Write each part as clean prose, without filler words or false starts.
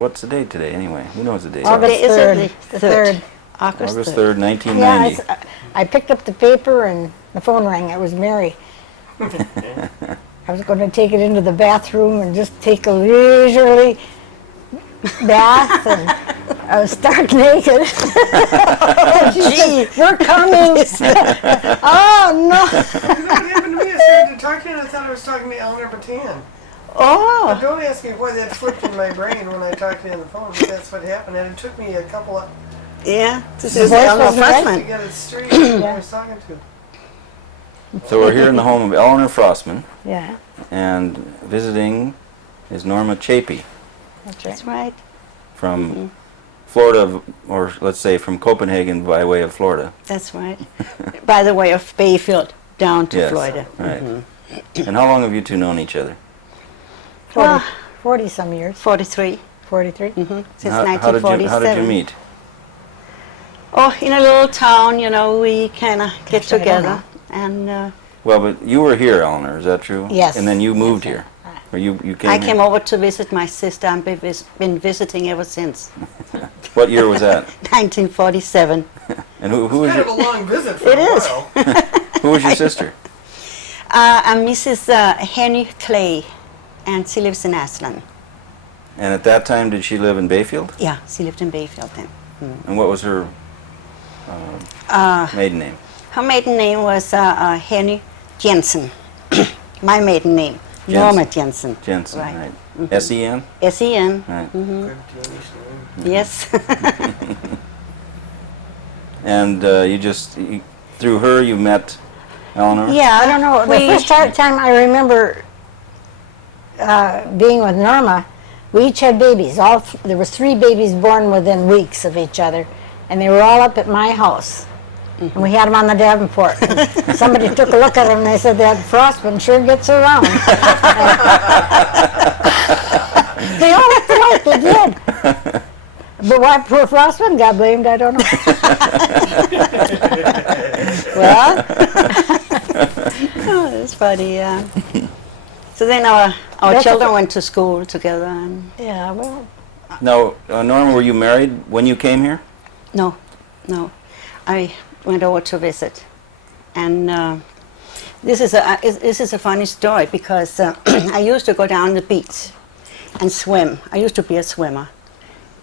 What's the date today, anyway? Who knows the date? August 3rd. The 3rd. August 3rd, 1990. Yeah, I picked up the paper and the phone rang. It was Mary. I was going to take it into the bathroom and just take a leisurely bath, and I was stark naked. She said, "We're coming." Oh, no. You know what happened to me? I started talking and I thought I was talking to Eleanor Batan. Oh. But don't ask me why that flipped in my brain when I talked to you on the phone, but that's what happened. And it took me a couple of... Yeah, this The is voice Eleanor wasn't right? to Frostman. get it straight who I was talking to. So we're here in the home of Eleanor Frostman, Yeah, and visiting is Norma Chape that's right. That's right. from Florida, or let's say from Copenhagen by way of Florida. That's right. By the way of Bayfield down to Yes, Florida. right. And how long have you two known each other? 40 some years. 43. 43. Since How did 1947. you meet? Oh, in a little town, you know, we kind of get Gosh, I don't together. know. And Well, but you were here, Eleanor, is that true? Yes. And then you moved here? Or you came I here? came over to visit my sister. I've been visiting ever since. What year was that? 1947. And who was Kind of your, a long visit for It a is. while. who was your sister? I'm Mrs. Henny Clay, and she lives in Ashland. And at that time, did she live in Bayfield? Yeah, she lived in Bayfield then. And what was her maiden name? Her maiden name was Henny Jensen. My maiden name, Jensen. Norma Jensen. Jensen, Right. right. S-E-N? S-E-N. Right. Good Danish name. Yes. And through her, you met Eleanor? Yeah, I don't know. The first time I remember being with Norma, we each had babies. There was 3 babies born within weeks of each other, and they were all up at my house. And we had them on the Davenport. And somebody took a look at them and they said, "That Frostman sure gets around." They all looked alike, they did. But why poor Frostman got blamed, I don't know. well, oh, that's funny, yeah. So then our That's children went to school together. And Yeah, well, Now, Norma, were you married when you came here? no, I went over to visit. And this is a funny story because I used to go down the beach and swim. I used to be a swimmer.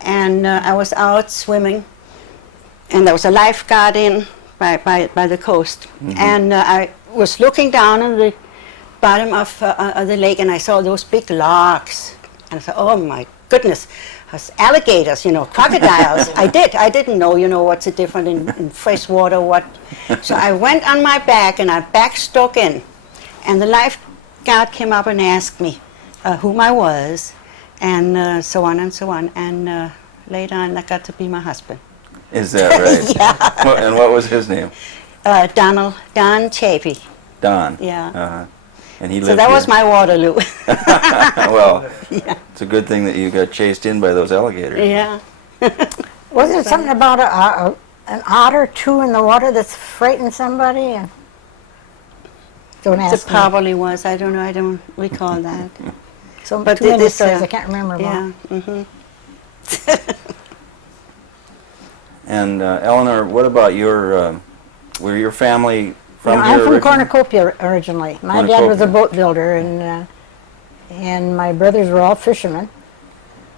And I was out swimming, and there was a lifeguard in by the coast. And I was looking down at the bottom of the lake, and I saw those big logs. And I thought, oh my goodness, there's alligators, you know, crocodiles. I didn't know, you know, what's the difference in fresh water, what. So I went on my back, and I backstroke in. And the lifeguard came up and asked me whom I was, and so on and so on. And later on, that got to be my husband. Is that right? Yeah. And what was his name? Don Chape. Don. Yeah. Uh-huh. And he lived So that was here. my Waterloo. Well, Yeah. it's a good thing that you got chased in by those alligators. Yeah. wasn't it something about an otter too in the water that's frightened somebody? And don't It ask me. probably was. I don't know. I don't recall that. So but too many this, stories I can't remember about. Yeah. And Eleanor, what about were your family from No, here I'm from originally? Cornucopia originally. My dad was a Cornucopia. boat builder, and my brothers were all fishermen.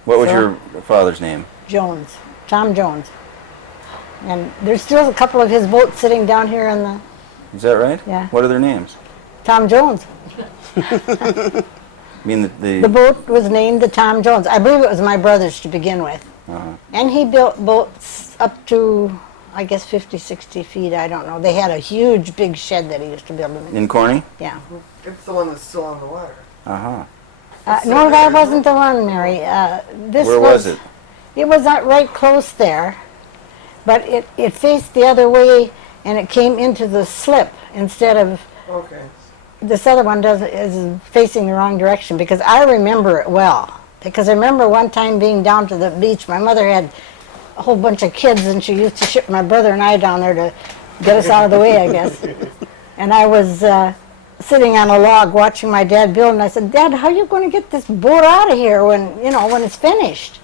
What was So- your father's name? Jones, Tom Jones. And there's still a couple of his boats sitting down here in the Is that right? Yeah. What are their names? Tom Jones. I mean The boat was named the Tom Jones. I believe it was my brother's to begin with. And he built boats up to, I guess, 50, 60 feet, I don't know. They had a huge, big shed that he used to build them in. in Corny? Yeah. It's the one that's still on the water. Uh-huh. No, that wasn't the one, Mary. This Where was it? It was not right close there, but it faced the other way, and it came into the slip instead of Okay. this other one is facing the wrong direction, because I remember it well. Because I remember one time being down to the beach. My mother had a whole bunch of kids, and she used to ship my brother and I down there to get us out of the way, I guess. And I was sitting on a log watching my dad build, and I said, "Dad, how are you going to get this boat out of here when it's finished?"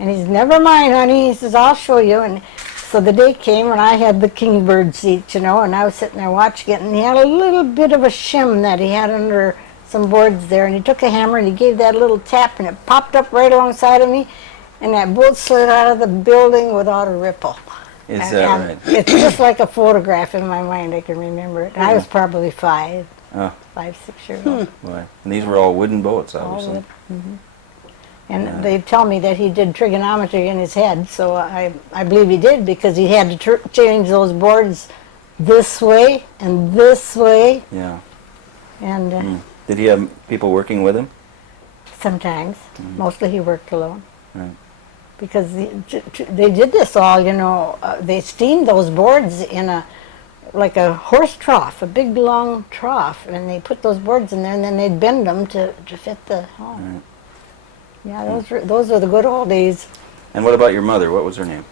And he says, never mind, honey. He says, I'll show you. And so the day came when I had the kingbird seat, and I was sitting there watching it, and he had a little bit of a shim that he had under some boards there, and he took a hammer and he gave that little tap, and it popped up right alongside of me, and that boat slid out of the building without a ripple. Is And that right? it's just like a photograph in my mind. I can remember it. And I was probably 5, Oh, 6 years old. boy. And these were all wooden boats, All obviously. of it. And they tell me that he did trigonometry in his head, so I believe he did, because he had to change those boards this way and this way, Yeah. and Did he have people working with him? sometimes, mostly he worked alone. Right. Because they did this all, they steamed those boards in like a horse trough, a big long trough, and they put those boards in there, and then they'd bend them to fit the hull. Right. Yeah, those were the good old days. And what about your mother? What was her name?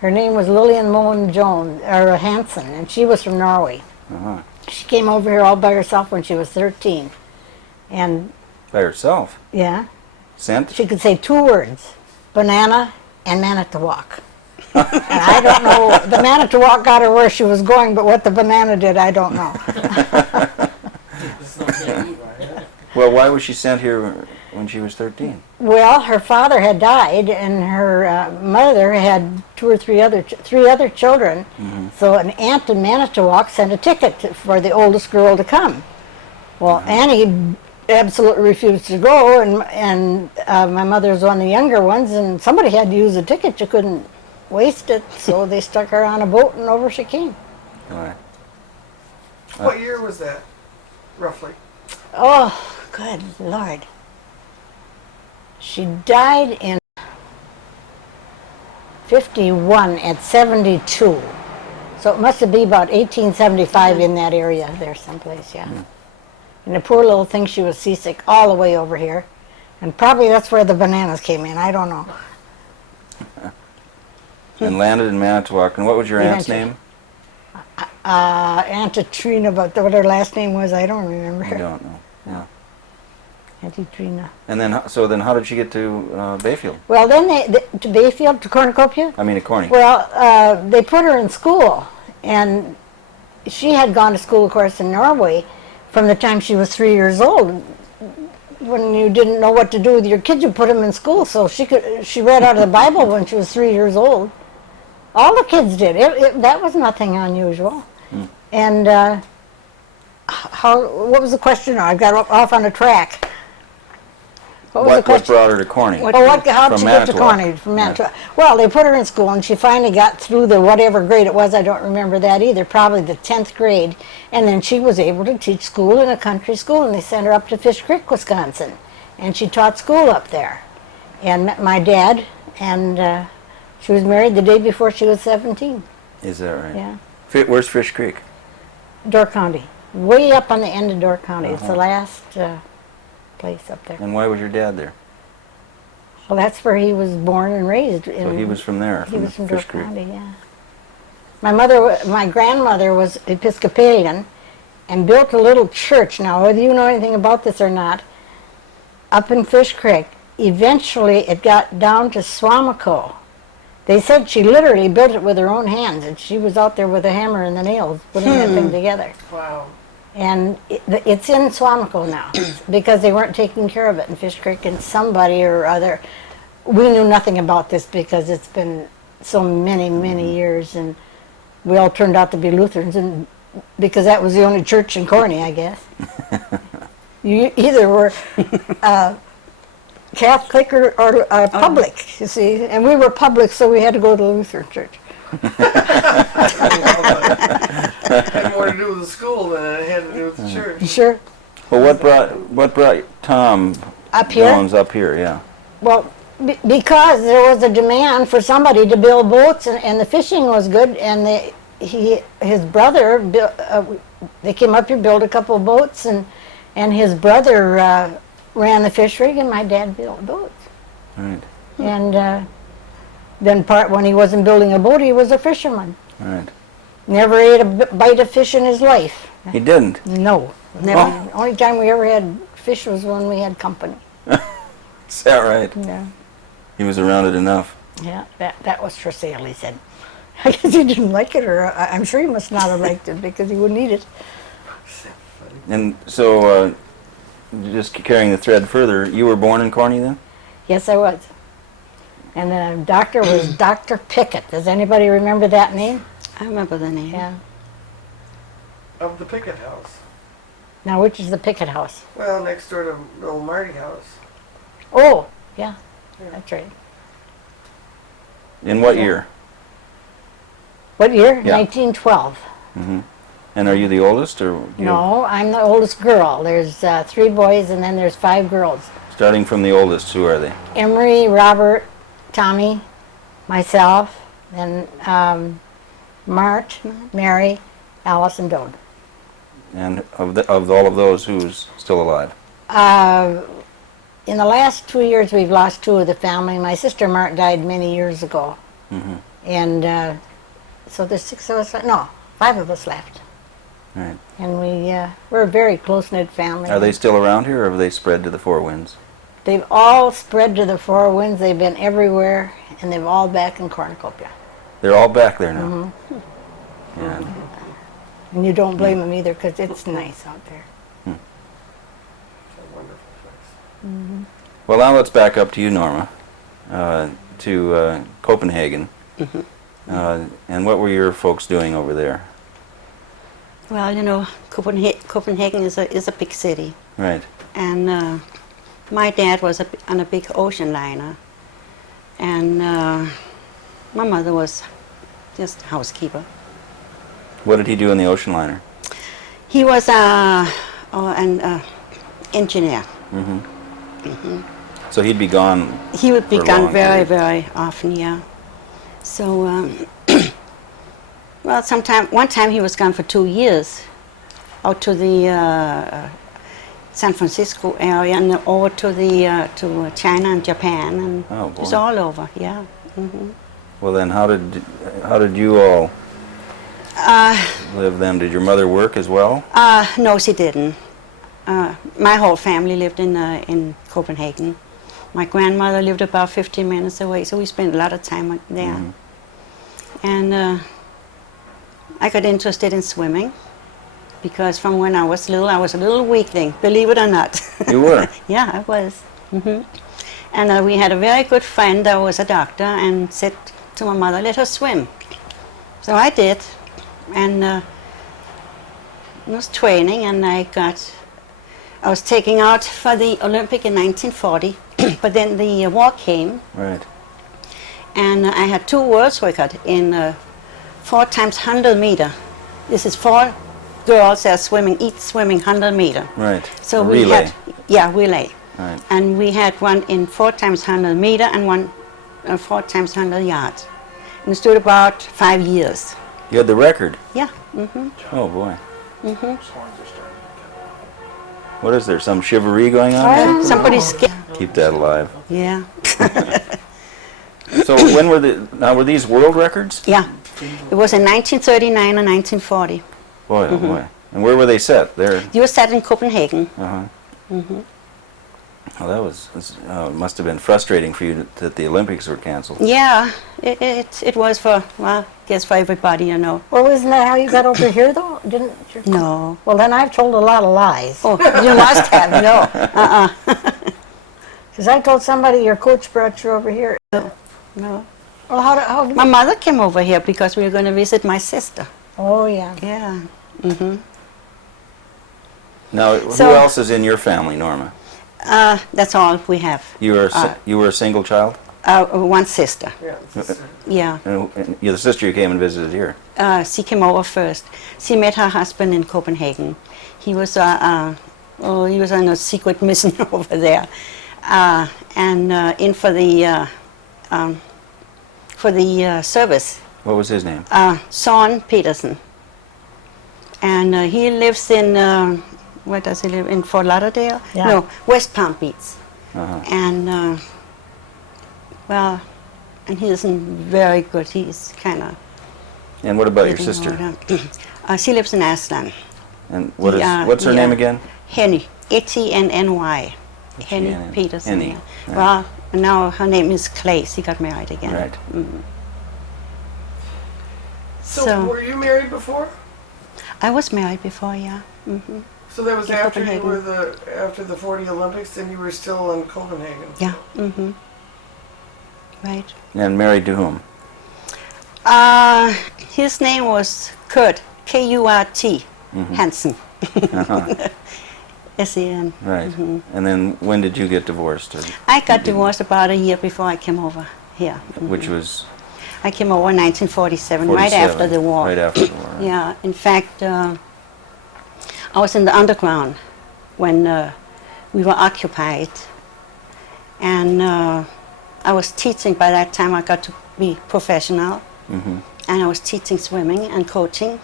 Her name was Lillian Moen Jones, or Hanson, and she was from Norway. Uh-huh. She came over here all by herself when she was 13. And, By herself? yeah, Sent? she could say 2 words, banana and Manitowoc. And I don't know, the Manitowoc got her where she was going, but what the banana did, I don't know. Well, why was she sent here when she was 13? Well, her father had died, and her mother had 2 or 3 other children. So an aunt in Manitowoc sent a ticket for the oldest girl to come. Well, Annie absolutely refused to go, and my mother was one of the younger ones, and somebody had to use the ticket. You couldn't waste it, so they stuck her on a boat, and over she came. All right. What year was that, roughly? Oh, good Lord. She died in 51 at 72. So it must have been about 1875 in that area there someplace, yeah. And the poor little thing, she was seasick all the way over here. And probably that's where the bananas came in, I don't know. And landed in Manitowoc. And what was your aunt's Eventually. name? Aunt Trina, but what her last name was, I don't remember. I don't know. Yeah. Auntie Trina. And then, so then how did she get to Bayfield? Well, then to Bayfield, to Cornucopia? I mean, to Corny. Well, they put her in school, and she had gone to school, of course, in Norway from the time she was 3 years old. When you didn't know what to do with your kids, you put them in school. So she read out of the Bible when she was 3 years old. All the kids did. That was nothing unusual. And what was the question? I got off on a track. What was the What question? brought her to Corny? How did she get to Corny from Manitowoc? Well, they put her in school, and she finally got through the whatever grade it was. I don't remember that either. Probably the 10th grade, and then she was able to teach school in a country school, and they sent her up to Fish Creek, Wisconsin, and she taught school up there, and met my dad, and she was married the day before she was 17. Is that right? Yeah, Where's Fish Creek? Door County, way up on the end of Door County. It's the last place up there. And why was your dad there? Well, that's where he was born and raised. So he was from there, He was from Door Fish Creek. County, yeah. My grandmother was Episcopalian and built a little church. Now, whether you know anything about this or not, up in Fish Creek, eventually it got down to Swamico. They said she literally built it with her own hands, and she was out there with a hammer and the nails putting that thing together. Wow. And it's in Swamico now because they weren't taking care of it in Fish Creek, and somebody or other. We knew nothing about this because it's been so many years, and we all turned out to be Lutherans, and because that was the only church in Corny, I guess. You either were Catholic or public, you see, and we were public, so we had to go to the Lutheran church. Had more to do with the school than it had to do with the church. Sure. Well, what brought Tom Up here? Jones up here? Yeah. Well, because there was a demand for somebody to build boats, and the fishing was good, and his brother, they came up here, built a couple of boats, and his brother ran the fish rig, and my dad built boats. Right. And then when he wasn't building a boat, he was a fisherman. Right. Never ate a bite of fish in his life. He didn't. No. Never. Oh. The only time we ever had fish was when we had company. Is that right? Yeah. He was around it enough. Yeah, that was for sale, he said. I guess he didn't like it, or I'm sure he must not have liked it because he wouldn't eat it. And so, just carrying the thread further, you were born in Corny then? Yes, I was. And the doctor was Dr. Pickett. Does anybody remember that name? I remember the name. Yeah. Of the Pickett house. Now, which is the Pickett house? Well, next door to the old Marty house. Oh, yeah, that's right. In what Yeah. year? What year? Yeah. 1912. Hmm. And are you the oldest, or No, I'm the oldest girl. There's 3 boys, and then there's 5 girls. starting from the oldest? Who are they? Emery, Robert, Tommy, myself, and Mart, Mary, Alice, and Dode. And of all of those, who's still alive? In the last 2 years, we've lost 2 of the family. My sister Mart died many years ago. Mm-hmm. And so there's 6 of us, no, 5 of us left. Right. And we're a very close-knit family. Are they still around here, or have they spread to the Four Winds? They've all spread to the Four Winds. They've been everywhere, and they've all back in Cornucopia. They're all back there now. Mm-hmm. Yeah. And you don't blame them either, because it's nice out there. It's a wonderful place. Well, now let's back up to you, Norma, to Copenhagen. And what were your folks doing over there? Well, you know, Copenhagen is a big city, Right. and my dad was on a big ocean liner, and my mother was just housekeeper. What did he do in the ocean liner? He was an engineer. So he'd be gone. He would be For a gone long very, period. very often, yeah. So, well, one time he was gone for 2 years, out to the San Francisco area and over to China and Japan, and Oh, boy. it's all over, yeah. Well, then, how did you all live then? Did your mother work as well? No, she didn't. My whole family lived in Copenhagen. My grandmother lived about 15 minutes away, so we spent a lot of time there. And I got interested in swimming because from when I was little, I was a little weakling, believe it or not. You were? Yeah, I was. And we had a very good friend that was a doctor and said to my mother, let her swim. So I did, and was training, and I was taken out for the Olympic in 1940, but then the war came, Right. and I had 2 world records in 4 times 100 meter. This is 4 girls that are swimming, each swimming 100 meter. Right. So A we relay. had, relay. Right. And we had one in 4 times 100 meter and one 4 times 100 yards. And it stood about 5 years. You had the record. Yeah. Oh boy. What is there? Some chivalry going on? there? Somebody scared. Keep that alive. Yeah. So when were these world records? Yeah. It was in 1939 and 1940. Boy, oh boy. And where were they set? There. You were set in Copenhagen. Well, that must have been frustrating for you that the Olympics were canceled. Yeah, it was for, well, I guess for everybody, you know. Well, isn't that how you got over here, though? Didn't you? No. Well, then I've told a lot of lies. Oh, you must have, no. Because I told somebody your coach brought you over here. No. Well, how My mother came over here because we were going to visit my sister. Oh, yeah. Yeah. Now, So- who else is in your family, Norma? That's all we have. You were a single child? One sister. Yeah. It's, Yeah. And you're the sister you came and visited here. She came over first. She met her husband in Copenhagen. He was he was on a secret mission over there, and in for the service. What was his name? Søren Petersen, and he lives in where does he live? In Fort Lauderdale? Yeah. No, West Palm Beach. Uh-huh. And and he isn't very good. He's kind of. And what about your sister? She lives in Aslan. And what's her name again? Henny. Etty. Henny Peterson. Henny. Yeah. Right. Well, now her name is Clay. She got married again. Right. So were you married before? I was married before, yeah. So that was In after you Copenhagen. were after the 40 Olympics, and you were still in Copenhagen. Yeah. Right. And married to whom? His name was Kurt, K-U-R-T, Hanson. S-E-N. Right. And then when did you get divorced? Or I got divorced about a year before I came over here. which was I came over in 1947, right 47, after the war. Right after the war. Yeah, in fact, I was in the underground when we were occupied. And I was teaching, by that time I got to be professional. And I was teaching swimming and coaching.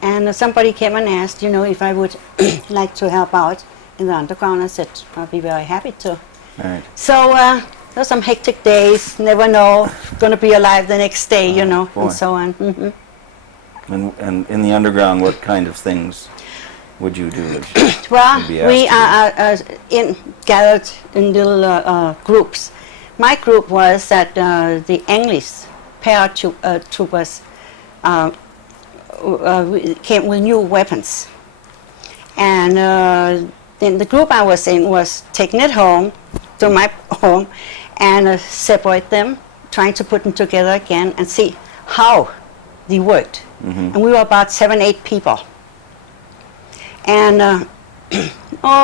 And somebody came and asked, you know, if I would like to help out in the underground. I said, I'd be very happy to. Right. So there were some hectic days, never know, going to be alive the next day, you know, boy. and so on. And in the underground, what kind of things would you do? Well, You'd be asked we to are gathered in little groups. My group was that the English paratroopers came with new weapons. And then the group I was in was taking it home, to my home, and separate them, trying to put them together again and see how they worked. And we were about 7, 8 people. And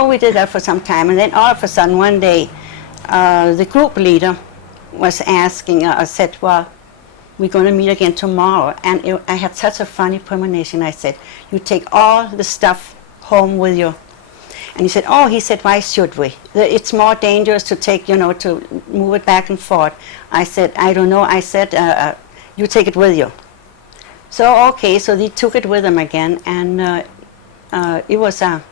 we did that for some time. And then all of a sudden one day, the group leader was asking, said, well, we're going to meet again tomorrow. And I had such a funny premonition. I said, you take all the stuff home with you. And he said, why should we? It's more dangerous to take, you know, to move it back and forth. I said, I don't know. I said, you take it with you. So, okay, so they took it with them again. And it was a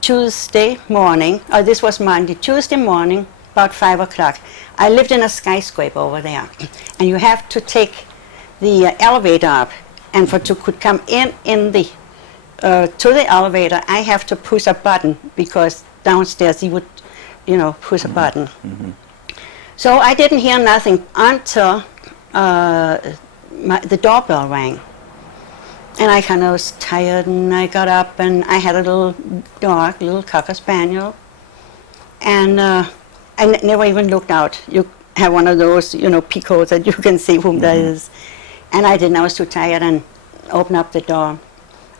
Tuesday morning. This was Monday. Tuesday morning, about 5 o'clock. I lived in a skyscraper over there. And you have to take the elevator up. And could come in the to the elevator, I have to push a button because downstairs he would, you know, push a button. So I didn't hear nothing until the doorbell rang. And I kind of was tired, and I got up, and I had a little dog, little cocker spaniel. And I never even looked out. You have one of those, you know, peekholes that you can see whom that is. And I didn't. I was too tired, and opened up the door.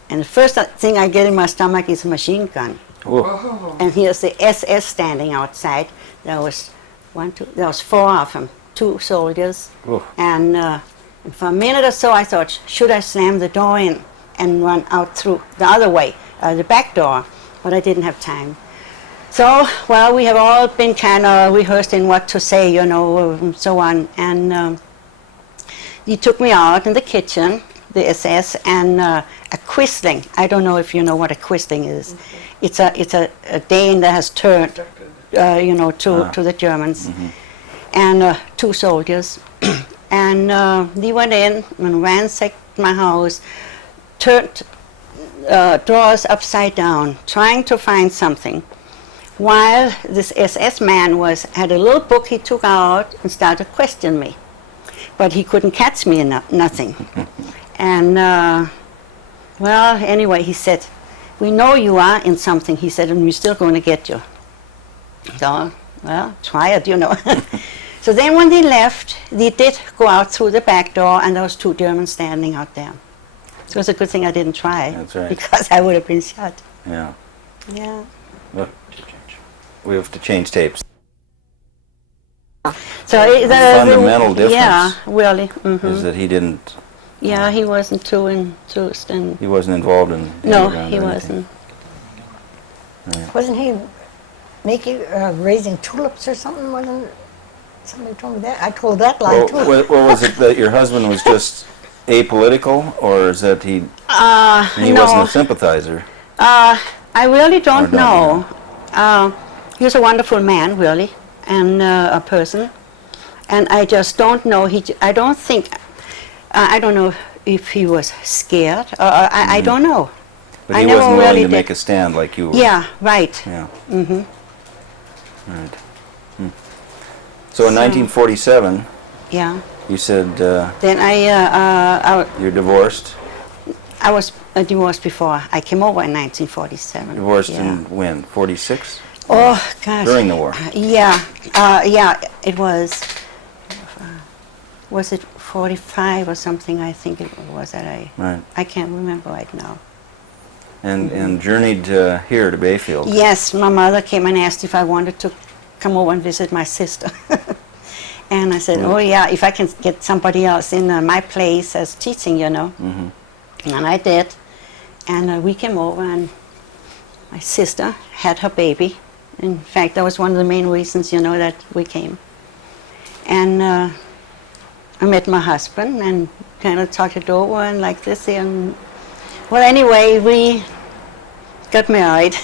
And the first thing I get in my stomach is a machine gun. Oh. And here's the SS standing outside. There was 4 of them, 2 soldiers. And for a minute or so I thought, should I slam the door in and run out through the other way, the back door? But I didn't have time. So, well, we have all been kind of rehearsing what to say, you know, and so on. And he took me out in the kitchen, the SS, and a quisling. I don't know if you know what a quisling is. It's a Dane that has turned, you know, to the Germans, and 2 soldiers. And they went in and ransacked my house, turned drawers upside down, trying to find something. While this SS man had a little book he took out and started questioning me. But he couldn't catch me in nothing. And, well, anyway, he said, we know you are in something, he said, and we're still going to get you. So, well, try it, you know. So then when they left, they did go out through the back door, and there was 2 Germans standing out there. So it was a good thing I didn't try. That's right. Because I would have been shot. Yeah. Yeah. Look, we have to change tapes. So Fundamental difference. Yeah, really. Is that he didn't. Yeah, he wasn't too enthused, and He wasn't involved in. no, underground he or anything. wasn't. Wasn't he making raising tulips or something? Wasn't somebody told me that? I told that lie too. Well, was it that your husband was just apolitical, or is that he No. wasn't a sympathizer? I really don't Or don't know. He was a wonderful man, really, and a person. And I just don't know. I don't think. I don't know if he was scared. I don't know. But I he never wasn't willing really to make did. a stand like you were. Yeah, right. Yeah. Right. So in 1947, Yeah. you said Then you're divorced. I was divorced before. I came over in 1947. Divorced yeah. in when? 46? Oh gosh. During the war. Yeah. Yeah. It was. Was it 45 or something? I think it was that Right. I can't remember right now. And journeyed here to Bayfield. Yes, my mother came and asked if I wanted to come over and visit my sister. And I said, oh yeah, if I can get somebody else in my place as teaching, you know. Mm-hmm. And I did. And we came over and my sister had her baby. In fact, that was one of the main reasons, you know, that we came. And I met my husband and kind of talked it over and like this. And well, anyway, we got married.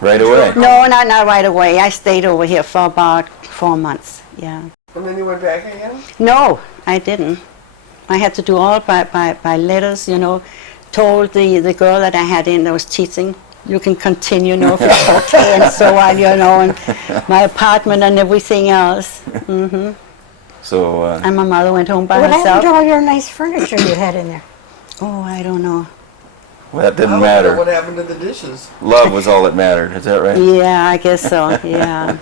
Right away. No, not right away. I stayed over here for about 4 months. Yeah. And then you went back again? No, I didn't. I had to do all by letters, you know. Told the girl that I had in that was teaching, you can continue, you know, if it's okay and so on, you know, and my apartment and everything else. Hmm. So And my mother went home by What happened herself. to all your nice furniture you had in there? Oh, I don't know. well, that didn't I wanna know what matter. happened to the dishes? Love was all that mattered. Is that right? Yeah, I guess so, yeah.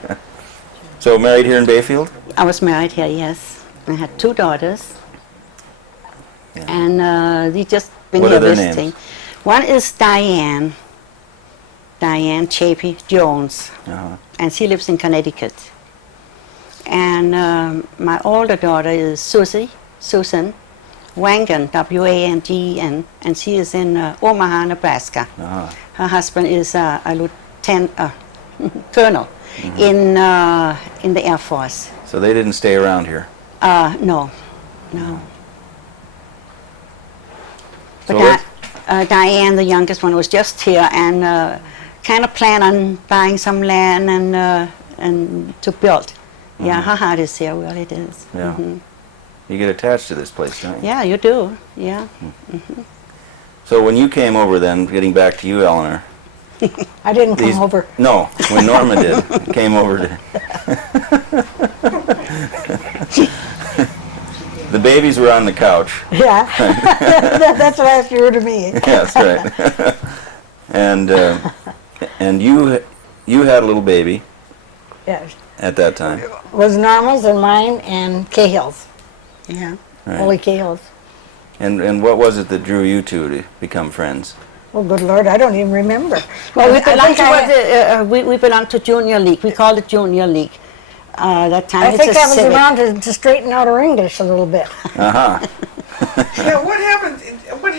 So married here in Bayfield? I was married here, yes. I had 2 daughters. Yeah. And they just been What here are their visiting. names? One is Diane Chape Jones, Uh-huh. and she lives in Connecticut. And my older daughter is Susan Wangen, W-A-N-G-E-N, and she is in Omaha, Nebraska. Uh-huh. Her husband is a lieutenant, colonel in the Air Force. So they didn't stay around here. No. So But Diane, the youngest one, was just here and kind of plan on buying some land and to build. Yeah, her heart is here, well it is. Yeah. Mhm. You get attached to this place, don't you? Yeah, you do, yeah. So when you came over then, getting back to you, Eleanor. I didn't come these- over. No, when Norma did, came over to... The babies were on the couch. Yeah, that's last year to me. Yes, right. And you had a little baby Yeah, at that time. was Norma's and mine and Cahill's, Yeah. Holy Right. Cahill's. And what was it that drew you two to become friends? Oh, good Lord, I don't even remember. Well, we I belong think to I- we belong to Junior League. We called it Junior League. That time I it's think a I was civic. around to straighten out her English a little bit. Uh-huh. Yeah, what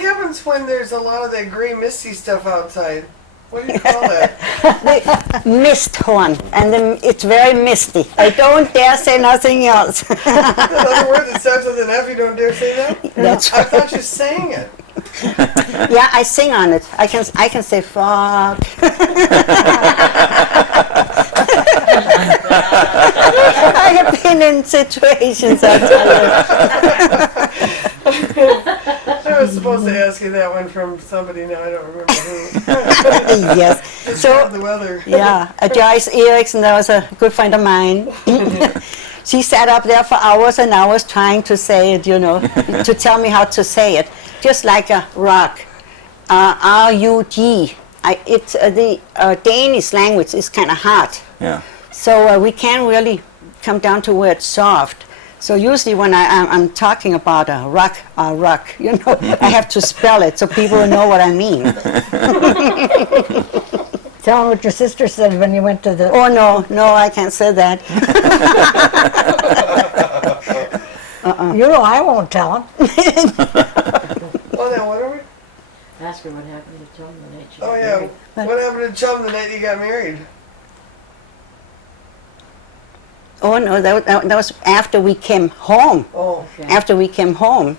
happens when there's a lot of that gray misty stuff outside? What do you call that? Mist horn, and then it's very misty. I don't dare say nothing else. Another word that starts with an F, you don't dare say that? That's I thought you sang it. Yeah, I sing on it. I can say fuck. I have been in situations, I tell I was supposed to ask you that one from somebody now, I don't remember who. you. Yes. So, The weather. yeah, Joyce Erickson, that was a good friend of mine. She sat up there for hours and hours trying to say it, you know, to tell me how to say it. Just like a rock. R-U-G. It's the Danish language is kind of hard. Yeah. So we can't really come down to where it's soft. So usually when I'm talking about a rock, you know, I have to spell it so people will know what I mean. Tell them what your sister said when you went to the... Oh, no, I can't say that. You know I won't tell them. Oh, now what are we? Ask her what happened to Tom the night she Oh, got yeah. married. What happened to Chum the night you got married? Oh, no, that was after we came home. Oh. Okay. After we came home.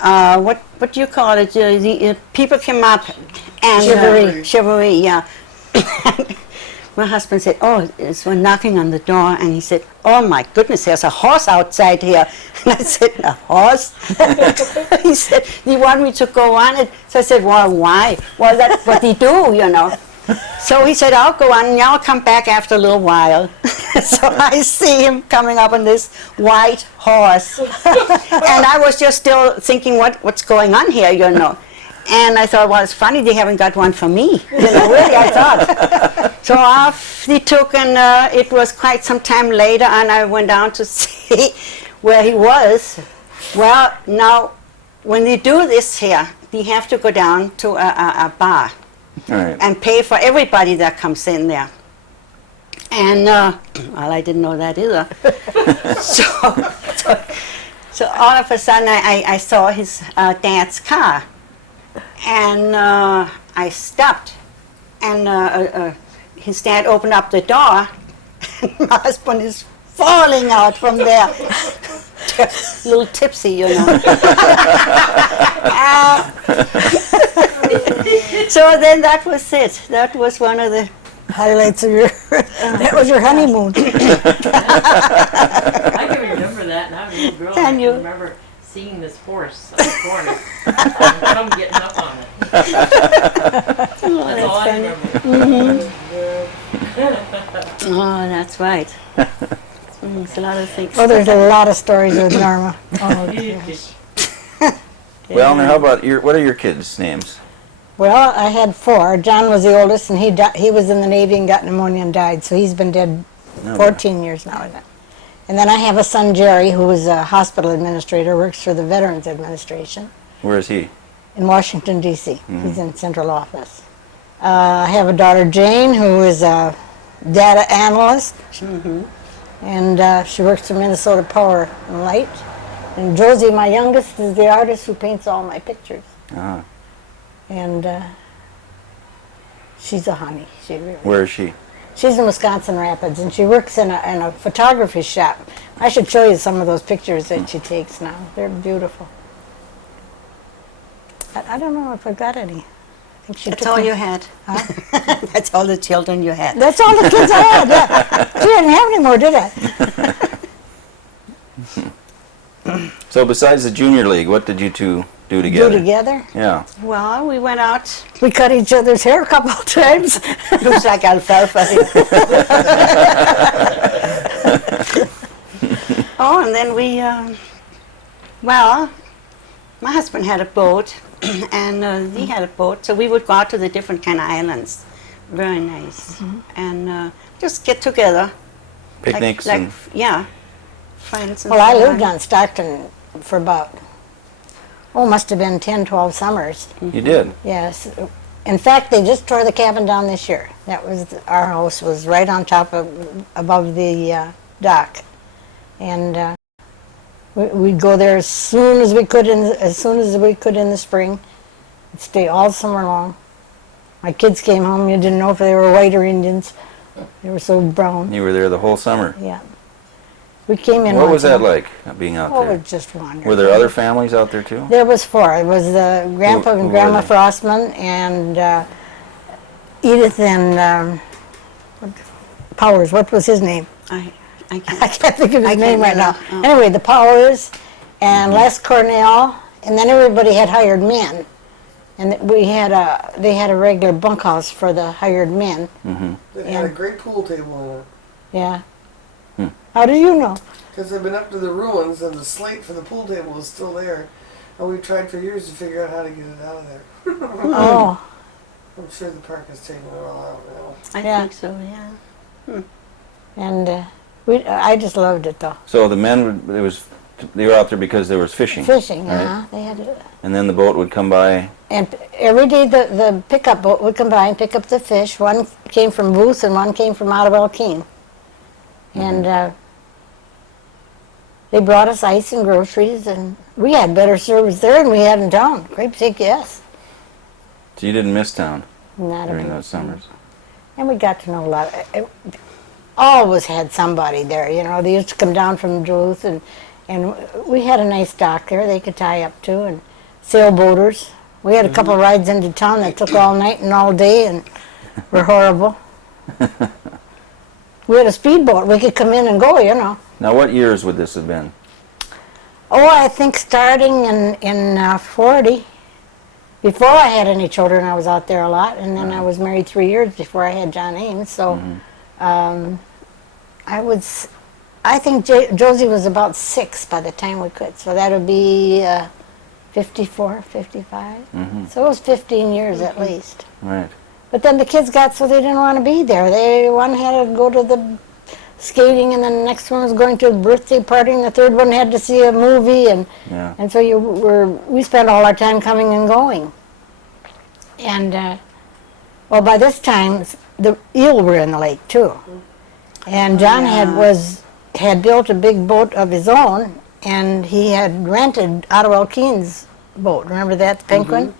What do you call it? The people came up and... Chivalry. Chivalry, yeah. My husband said, oh, it's one knocking on the door, and he said, oh my goodness, there's a horse outside here. And I said, a horse? He said, do you want me to go on it? So I said, well, why? Well, that's what they do, you know. So he said, I'll go on and I'll come back after a little while. So I see him coming up on this white horse. And I was just still thinking, what's going on here, you know. And I thought, well, it's funny they haven't got one for me. You know, really, I thought. So off he took, and it was quite some time later, and I went down to see where he was. Well, now, when you do this here, you have to go down to a bar Right. and pay for everybody that comes in there. And, well, I didn't know that either. so all of a sudden, I saw his dad's car. And I stopped, and his dad opened up the door, and my husband is falling out from there. A little tipsy, you know. So then that was it. That was one of the Highlights of your, that was your honeymoon. I can remember that, and I was a little girl. Can and I you? can remember seeing this horse on the corner and come getting up on it. That's all I remember. Oh, that's right. It's a lot of things. Oh, there's a lot of stories with Norma. Oh, gosh. Well, now how about what are your kids' names? Well, I had 4. John was the oldest, and he was in the Navy and got pneumonia and died, so he's been dead No. 14 years now. And then I have a son, Jerry, who is a hospital administrator, works for the Veterans Administration Where is he? in Washington, D.C. He's in central office. I have a daughter, Jane, who is a data analyst, and she works for Minnesota Power and Light. And Josie, my youngest, is the artist who paints all my pictures. Ah, And she's a honey. She really. where is she? She's in Wisconsin Rapids, and she works in a photography shop. I should show you some of those pictures that she takes now. They're beautiful. I don't know if I've got any. I think she That's took all them. you had. That's all the children you had. That's all the kids I had. Yeah. She didn't have any more, did I? So besides the junior league, what did you two do Do together? together. Well, we went out. We cut each other's hair a couple of times. Looks like alfalfa. Oh, and then we, well, my husband had a boat, and he had a boat, so we would go out to the different kind of islands. Very nice. And just get together. Picnics like, and yeah, friends. And Well, I so lived on Stockton for about, must have been 10, 12 summers. you did. Yes. In fact, they just tore the cabin down this year. That was, our house was right on top of, above the dock. And we'd go there as soon as we could in the spring. We'd stay all summer long. My kids came home, you didn't know if they were white or Indians. They were so brown. You were there the whole summer. Yeah. We came in What one was that summer. like, being out Oh, it there? was just wonderful. Were there other families out there too? There was 4. It was Grandpa who and were Grandma they? Frostman and Edith and Powers. What was his name? I I can't. can't think of his I name can't right now. either. Oh. Anyway, the Powers and Les Cornell, and then everybody had hired men. And they had a regular bunkhouse for the hired men. They had a great pool table in it. Yeah. How did you know? Because I've been up to the ruins and the slate for the pool table is still there. And we tried for years to figure out how to get it out of there. Oh, I'm sure the park has taken it all out now. I Yeah. think so, yeah. and I just loved it though. So the men, they were out there because there was fishing. Fishing, right? they had it. And then the boat would come by. And every day the pickup boat would come by and pick up the fish. One came from Booth and one came from out of Elkeen. And they brought us ice and groceries, and we had better service there than we had in town. Grape Sake, yes. So you didn't miss town Not a during bit. those summers. And we got to know a lot. Always had somebody there, you know. They used to come down from Duluth, and we had a nice dock there they could tie up to, and sailboaters. We had a couple rides into town that took all night and all day and were horrible. We had a speedboat. We could come in and go, you know. Now, what years would this have been? Oh, I think starting in 40. before I had any children, I was out there a lot, and then I was married 3 years before I had John Ames. So I think Josie was about 6 by the time we quit. So that would be 54, 55. So it was 15 years at least. Right. But then the kids got so they didn't want to be there. One had to go to the skating, and then the next one was going to a birthday party, and the third one had to see a movie, and so we spent all our time coming and going. And well, by this time the eel were in the lake too, and John had built a big boat of his own, and he had rented Otto Keen's boat. Remember that, the pink one?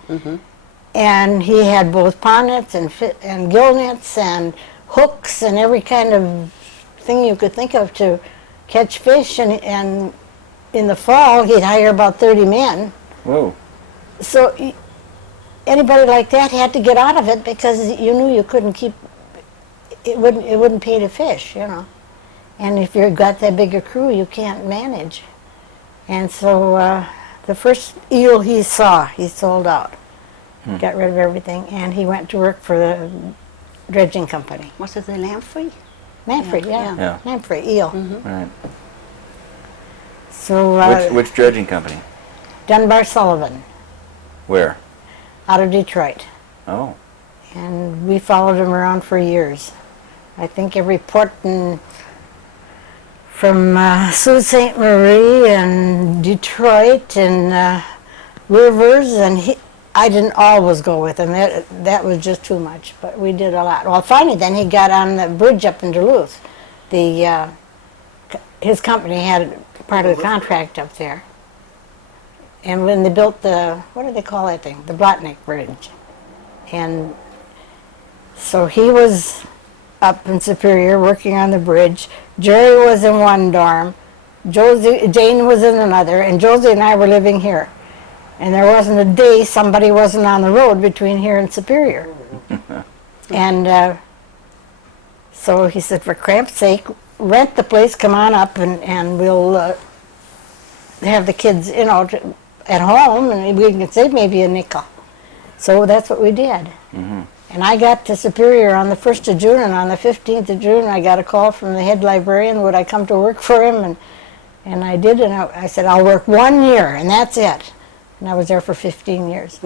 And he had both pond nets and gill nets and hooks and every kind of thing you could think of to catch fish. And in the fall, he'd hire about 30 men. Whoa. So anybody like that had to get out of it because you knew you couldn't keep, it wouldn't pay to fish, you know. And if you've got that big a crew, you can't manage. And so the first eel he saw, he sold out. Got rid of everything, and he went to work for the dredging company. Was it the Lamprey? Lamprey, yeah. Lamprey, eel. Right. So Which dredging company? Dunbar Sullivan, Where? out of Detroit. Oh. And we followed him around for years. I think every port from Sault Ste. Marie and Detroit and Rivers, and I didn't always go with him. That was just too much, but we did a lot. Well, finally, then he got on the bridge up in Duluth. His company had part of the contract up there. And when they built what do they call that thing? The Blotnick Bridge. And so he was up in Superior working on the bridge. Jerry was in one dorm. Jane was in another, and Josie and I were living here. And there wasn't a day somebody wasn't on the road between here and Superior. And so he said, for cramp's sake, rent the place, come on up, and we'll have the kids, you know, at home, and we can save maybe a nickel. So that's what we did. And I got to Superior on the 1st of June, and on the 15th of June, I got a call from the head librarian, would I come to work for him? And I did, and I said, I'll work 1 year, and that's it. And I was there for 15 years.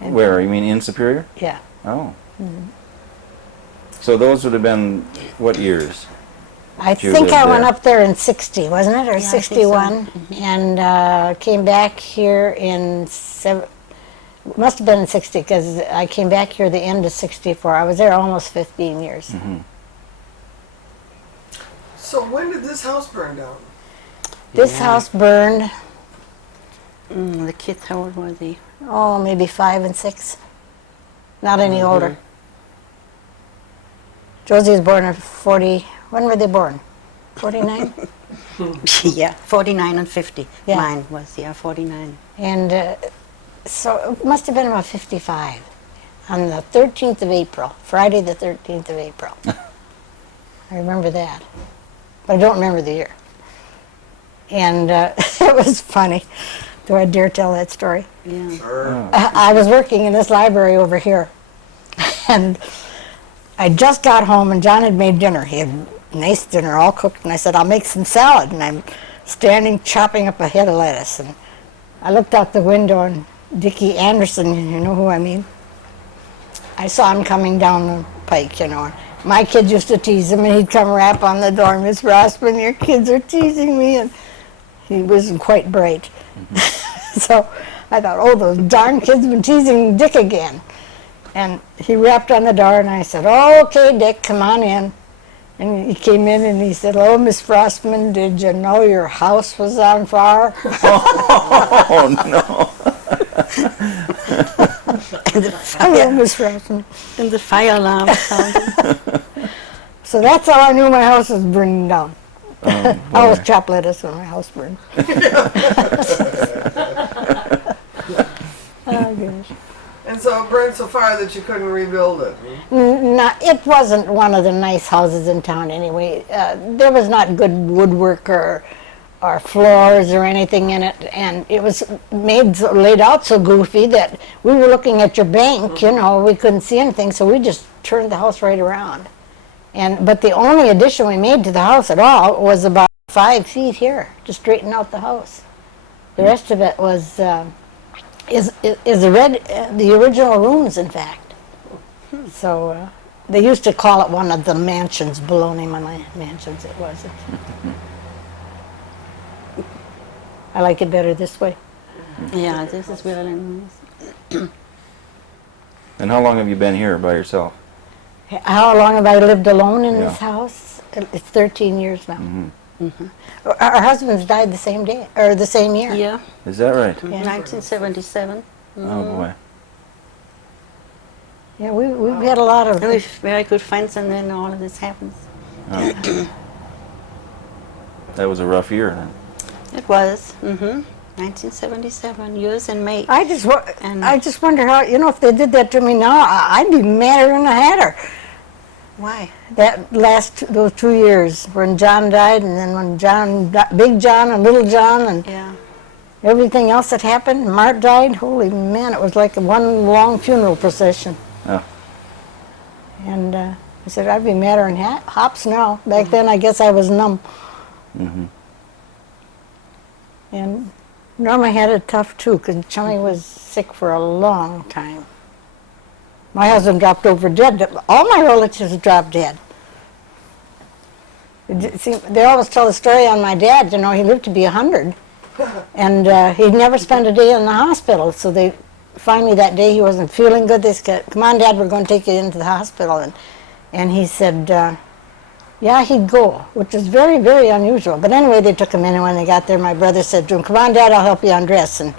Where? You mean in Superior? Yeah. Oh. So those would have been what years? I You think lived I went there. up there in 60, wasn't it? Or I think so. 61. And came back here in, must have been in 60, because I came back here the end of 64. I was there almost 15 years. So when did this house burn down? This house burned, The kids, how old were they? oh, maybe 5 and 6. Not any older. Josie was born at 40, when were they born? 49? Yeah, 49 and 50. Yeah. Mine was, 49. And so it must have been about 55 on the 13th of April, Friday the 13th of April. I remember that, but I don't remember the year. And it was funny. Do I dare tell that story? Yeah. Sure. I was working in this library over here, and I just got home, and John had made dinner. He had a nice dinner, all cooked, and I said, I'll make some salad. And I'm standing chopping up a head of lettuce, and I looked out the window, and Dickie Anderson, you know who I mean? I saw him coming down the pike, you know. My kids used to tease him, and he'd come rap on the door, Miss Frostman, your kids are teasing me, and he wasn't quite bright. So I thought, oh, those darn kids been teasing Dick again. And he rapped on the door, and I said, oh, okay, Dick, come on in. And he came in, and he said, oh, Miss Frostman, did you know your house was on fire? Oh, no. Hello, Miss Frostman. And the fire alarm sounded. So that's how I knew my house was burning down. Oh, I boy. always chop lettuce when my house burned. Oh, gosh. And so it burned so far that you couldn't rebuild it. It wasn't one of the nice houses in town anyway. There was not good woodwork or or floors or anything in it, and it was laid out so goofy that we were looking at your bank, you know, we couldn't see anything, so we just turned the house right around. But the only addition we made to the house at all was about 5 feet here to straighten out the house. The rest of it was the original rooms, in fact. So they used to call it one of the mansions, baloney mansions. It wasn't. I like it better this way. Yeah, this is really nice. And how long have you been here by yourself? How long have I lived alone in Yeah. this house? It's 13 years now. Mm-hmm. Our husbands died the same day, or the same year. Yeah, Is that right? Yeah. 1977. Oh boy. Yeah, we've had a lot of... And we're very good friends, and then all of this happens. Oh. That was a rough year then. It was, 1977, years in May. I just wonder how, you know, if they did that to me now, I'd be madder than a hatter. Why? Those 2 years when John died, and then when Big John and Little John and Yeah. everything else that happened, Mart died, holy man, it was like one long funeral procession. Oh. And I said, I'd be madder than hops now. Back then, I guess I was numb. Mm-hmm. And Norma had it tough too, because Chummy was sick for a long time. My husband dropped over dead. All my relatives dropped dead. See, they always tell the story on my dad. You know, he lived to be 100, and he'd never spent a day in the hospital. So they finally that day he wasn't feeling good. They said, "Come on, Dad, we're going to take you into the hospital." And he said, yeah, he'd go, which is very, very unusual. But anyway, they took him in, and when they got there, my brother said to him, "Come on, Dad, I'll help you undress." And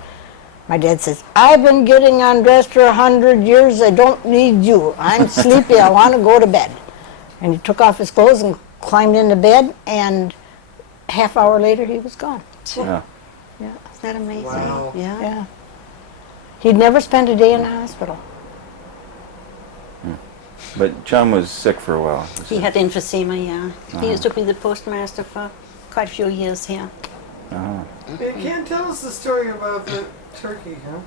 my dad says, "I've been getting undressed for 100 years. I don't need you. I'm sleepy. I want to go to bed." And he took off his clothes and climbed into bed, and half hour later, he was gone. Yeah. Yeah, Isn't that amazing? Wow. Yeah. yeah. He'd never spent a day in the hospital. But Chum was sick for a while. He had emphysema, yeah. He used to be the postmaster for quite a few years here. Uh-huh. You can't tell us the story about the turkey, huh?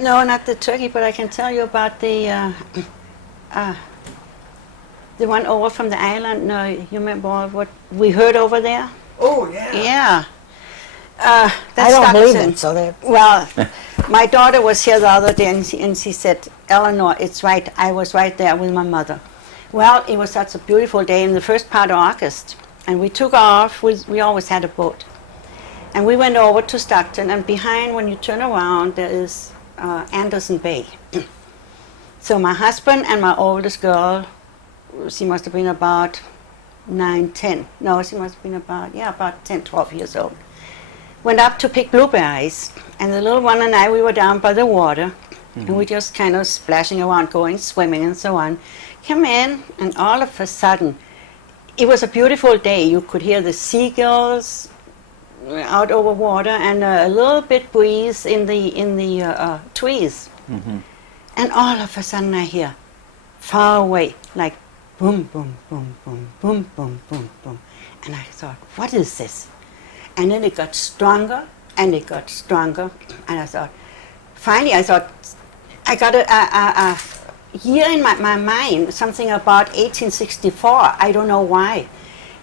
No, not the turkey, but I can tell you about the one over from the island. No, you remember what we heard over there? Oh, yeah. Yeah. I That's don't believe Stockton. it, so that... Well, my daughter was here the other day, and she said, "Eleanor, it's right. I was right there with my mother." Well, it was such a beautiful day in the first part of August, and we took off. We always had a boat, and we went over to Stockton. And behind, when you turn around, there is Anderson Bay. So my husband and my oldest girl, she must have been about 9, 10. No, she must have been about 10, 12 years old. Went up to pick blueberries, and the little one and I, we were down by the water, and we just kind of splashing around, going swimming and so on. Came in, and all of a sudden, it was a beautiful day. You could hear the seagulls out over water, and a little bit breeze in the trees. Mm-hmm. And all of a sudden, I hear far away, like boom, boom, boom, boom, boom, boom, boom, boom, and I thought, what is this? And then it got stronger, and it got stronger, and I thought, finally I thought, I got a year in my mind, something about 1864, I don't know why.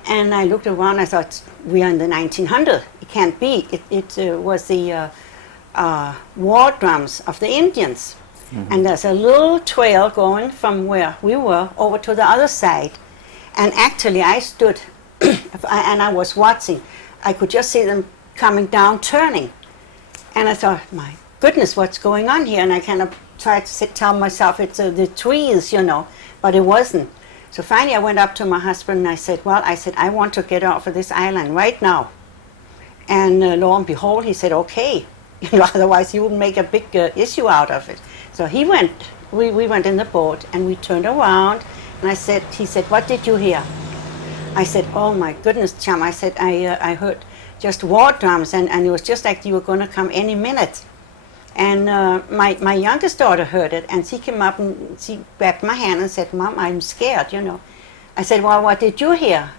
And I looked around, I thought, we are in the 1900s, it can't be. It was the war drums of the Indians. Mm-hmm. And there's a little trail going from where we were over to the other side. And actually I stood, and I was watching. I could just see them coming down, turning. And I thought, my goodness, what's going on here? And I kind of tried to tell myself it's the trees, you know, but it wasn't. So finally I went up to my husband and I said, I want to get off of this island right now. And lo and behold, he said, okay. You know, otherwise he would make a big issue out of it. So he went, we went in the boat, and we turned around, and he said, what did you hear? I said, oh my goodness, Chum. I said, I heard just war drums, and it was just like you were going to come any minute. And my youngest daughter heard it, and she came up and she grabbed my hand and said, Mom, I'm scared, you know. I said, well, what did you hear?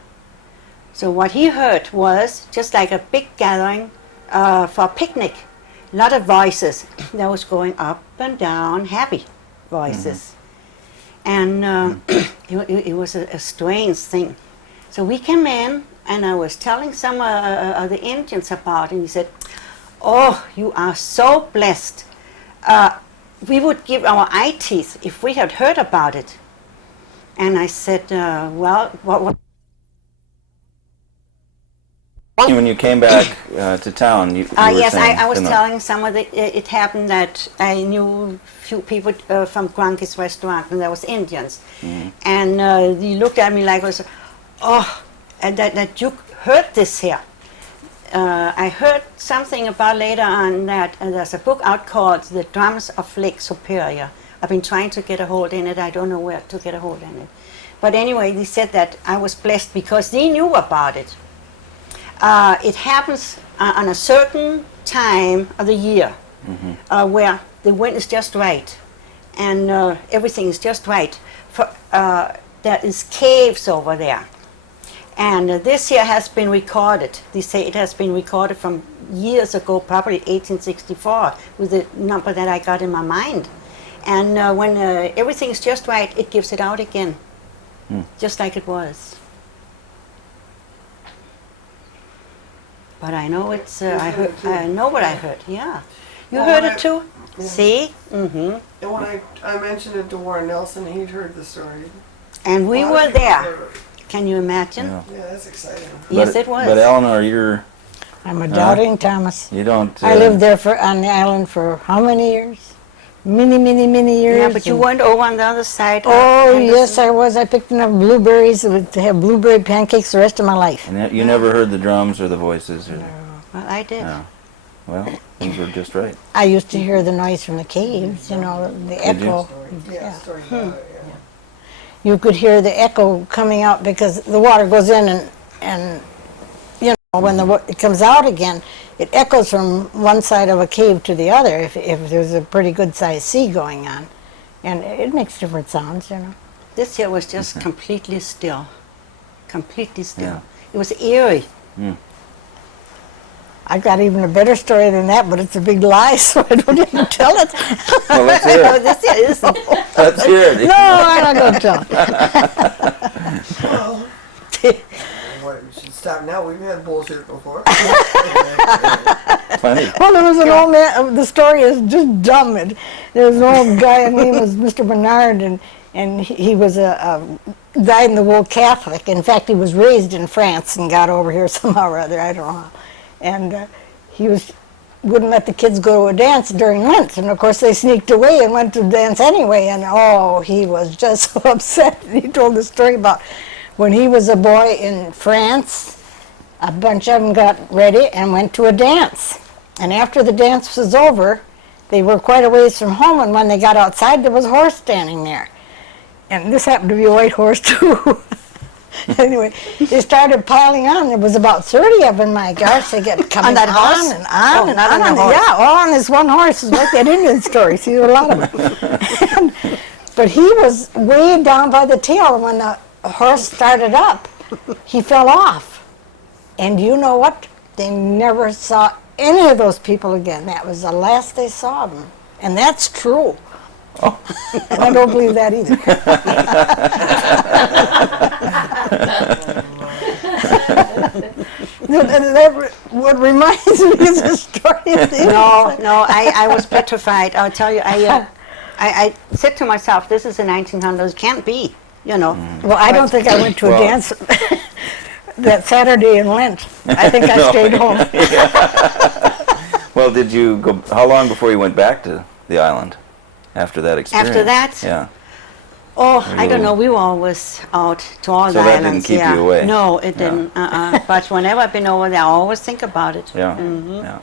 So what he heard was just like a big gathering for a picnic. A lot of voices that was going up and down, happy voices. And it was a strange thing. So we came in, and I was telling some of the Indians about it, and he said, "Oh, you are so blessed. We would give our eye teeth if we had heard about it." And I said, "Well, what?" When you came back to town, you were Yes, saying I was the- telling some of the. It happened that I knew few people from Grunky's restaurant, and there was Indians, and they looked at me like, "Oh, and that you heard this here." I heard something about later on that there's a book out called The Drums of Lake Superior. I've been trying to get a hold in it. I don't know where to get a hold in it. But anyway, they said that I was blessed because they knew about it. It happens on a certain time of the year where the wind is just right and everything is just right. There is caves over there. And this here has been recorded. They say it has been recorded from years ago, probably 1864, with the number that I got in my mind. And when everything is just right, it gives it out again, just like it was. But I know it's. I know what I heard. Yeah, you Well, heard I- it too. yeah. See. Mm-hmm. And when I mentioned it to Warren Nelson, he'd heard the story. And we A lot were of people there. heard it. Can you imagine? Yeah. Yeah, that's exciting. Yes, it was. But Eleanor, I'm a doubting Thomas. you don't. I lived there on the island for how many years? Many years. Yeah, but you and- weren't over on the other side. Oh, Henderson? yes, I was. I picked enough blueberries to have blueberry pancakes the rest of my life. And you never heard the drums or the voices. Or, Well, I did. no. Well, things were just right. I used to hear the noise from the caves, the Did you? echo. Yeah, story about it, yeah. You could hear the echo coming out because the water goes in and when it comes out again, it echoes from one side of a cave to the other if there's a pretty good sized sea going on. And it makes different sounds, This year was just completely still. Completely still. Yeah. It was eerie. I've got even a better story than that, but it's a big lie, so I don't even tell it. Well, let's hear No, it. this year isn't. Let's hear it. No, I'm not going to tell it. Well, what, we should stop now. We've had bullshit before. Plenty. Well, there was an old man, the story is just dumb. There was an old guy, his name was Mr. Bernard, and he was a dyed-in-the-wool Catholic. In fact, he was raised in France and got over here somehow or other, I don't know how. And he wouldn't let the kids go to a dance during Lent. And of course, they sneaked away and went to dance anyway. And oh, he was just so upset. He told the story about when he was a boy in France, a bunch of them got ready and went to a dance. And after the dance was over, they were quite a ways from home. And when they got outside, there was a horse standing there. And this happened to be a white horse, too. Anyway, they started piling on. There was about 30 of them, my gosh. They kept coming that horse? on and on Oh, and not on. on the horse. Yeah, all on this one horse. It's like that Indian story. See, there were a lot of them. But he was way down by the tail. When the horse started up, he fell off. And you know what? They never saw any of those people again. That was the last they saw them. And that's true. Oh. And I don't believe that either. That what reminds me is the story of the No, I was petrified. I'll tell you, I said to myself, this is the 1900s, it can't be, Well, I don't think I went to a Well- dance that Saturday in Lent. I think I No. stayed home. Well, did you go? How long before you went back to the island? After that experience? After that? Yeah. Oh, I don't you- know, we were always out to all So the that didn't islands. keep you yeah. away? No, it Yeah. didn't. But whenever I've been over there, I always think about it. Yeah. Mhm. Yeah.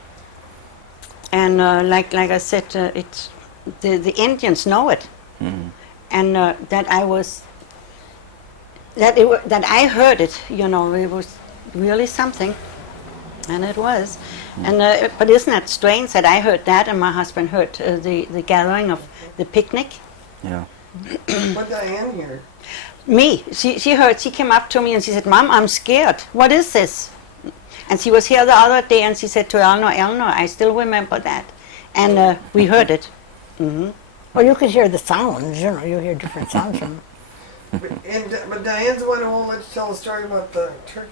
And like I said, the Indians know it, and that I heard it. It was really something, and it was. And but isn't that strange that I heard that and my husband heard the gathering of the picnic? Yeah. What Diane hear? Me. She heard, she came up to me and she said, Mom, I'm scared. What is this? And she was here the other day and she said to Eleanor, I still remember that. And we heard it. Mm-hmm. Well, you could hear the sounds, you know, you hear different sounds from But Diane's the one who won't let you tell a story about the turkey.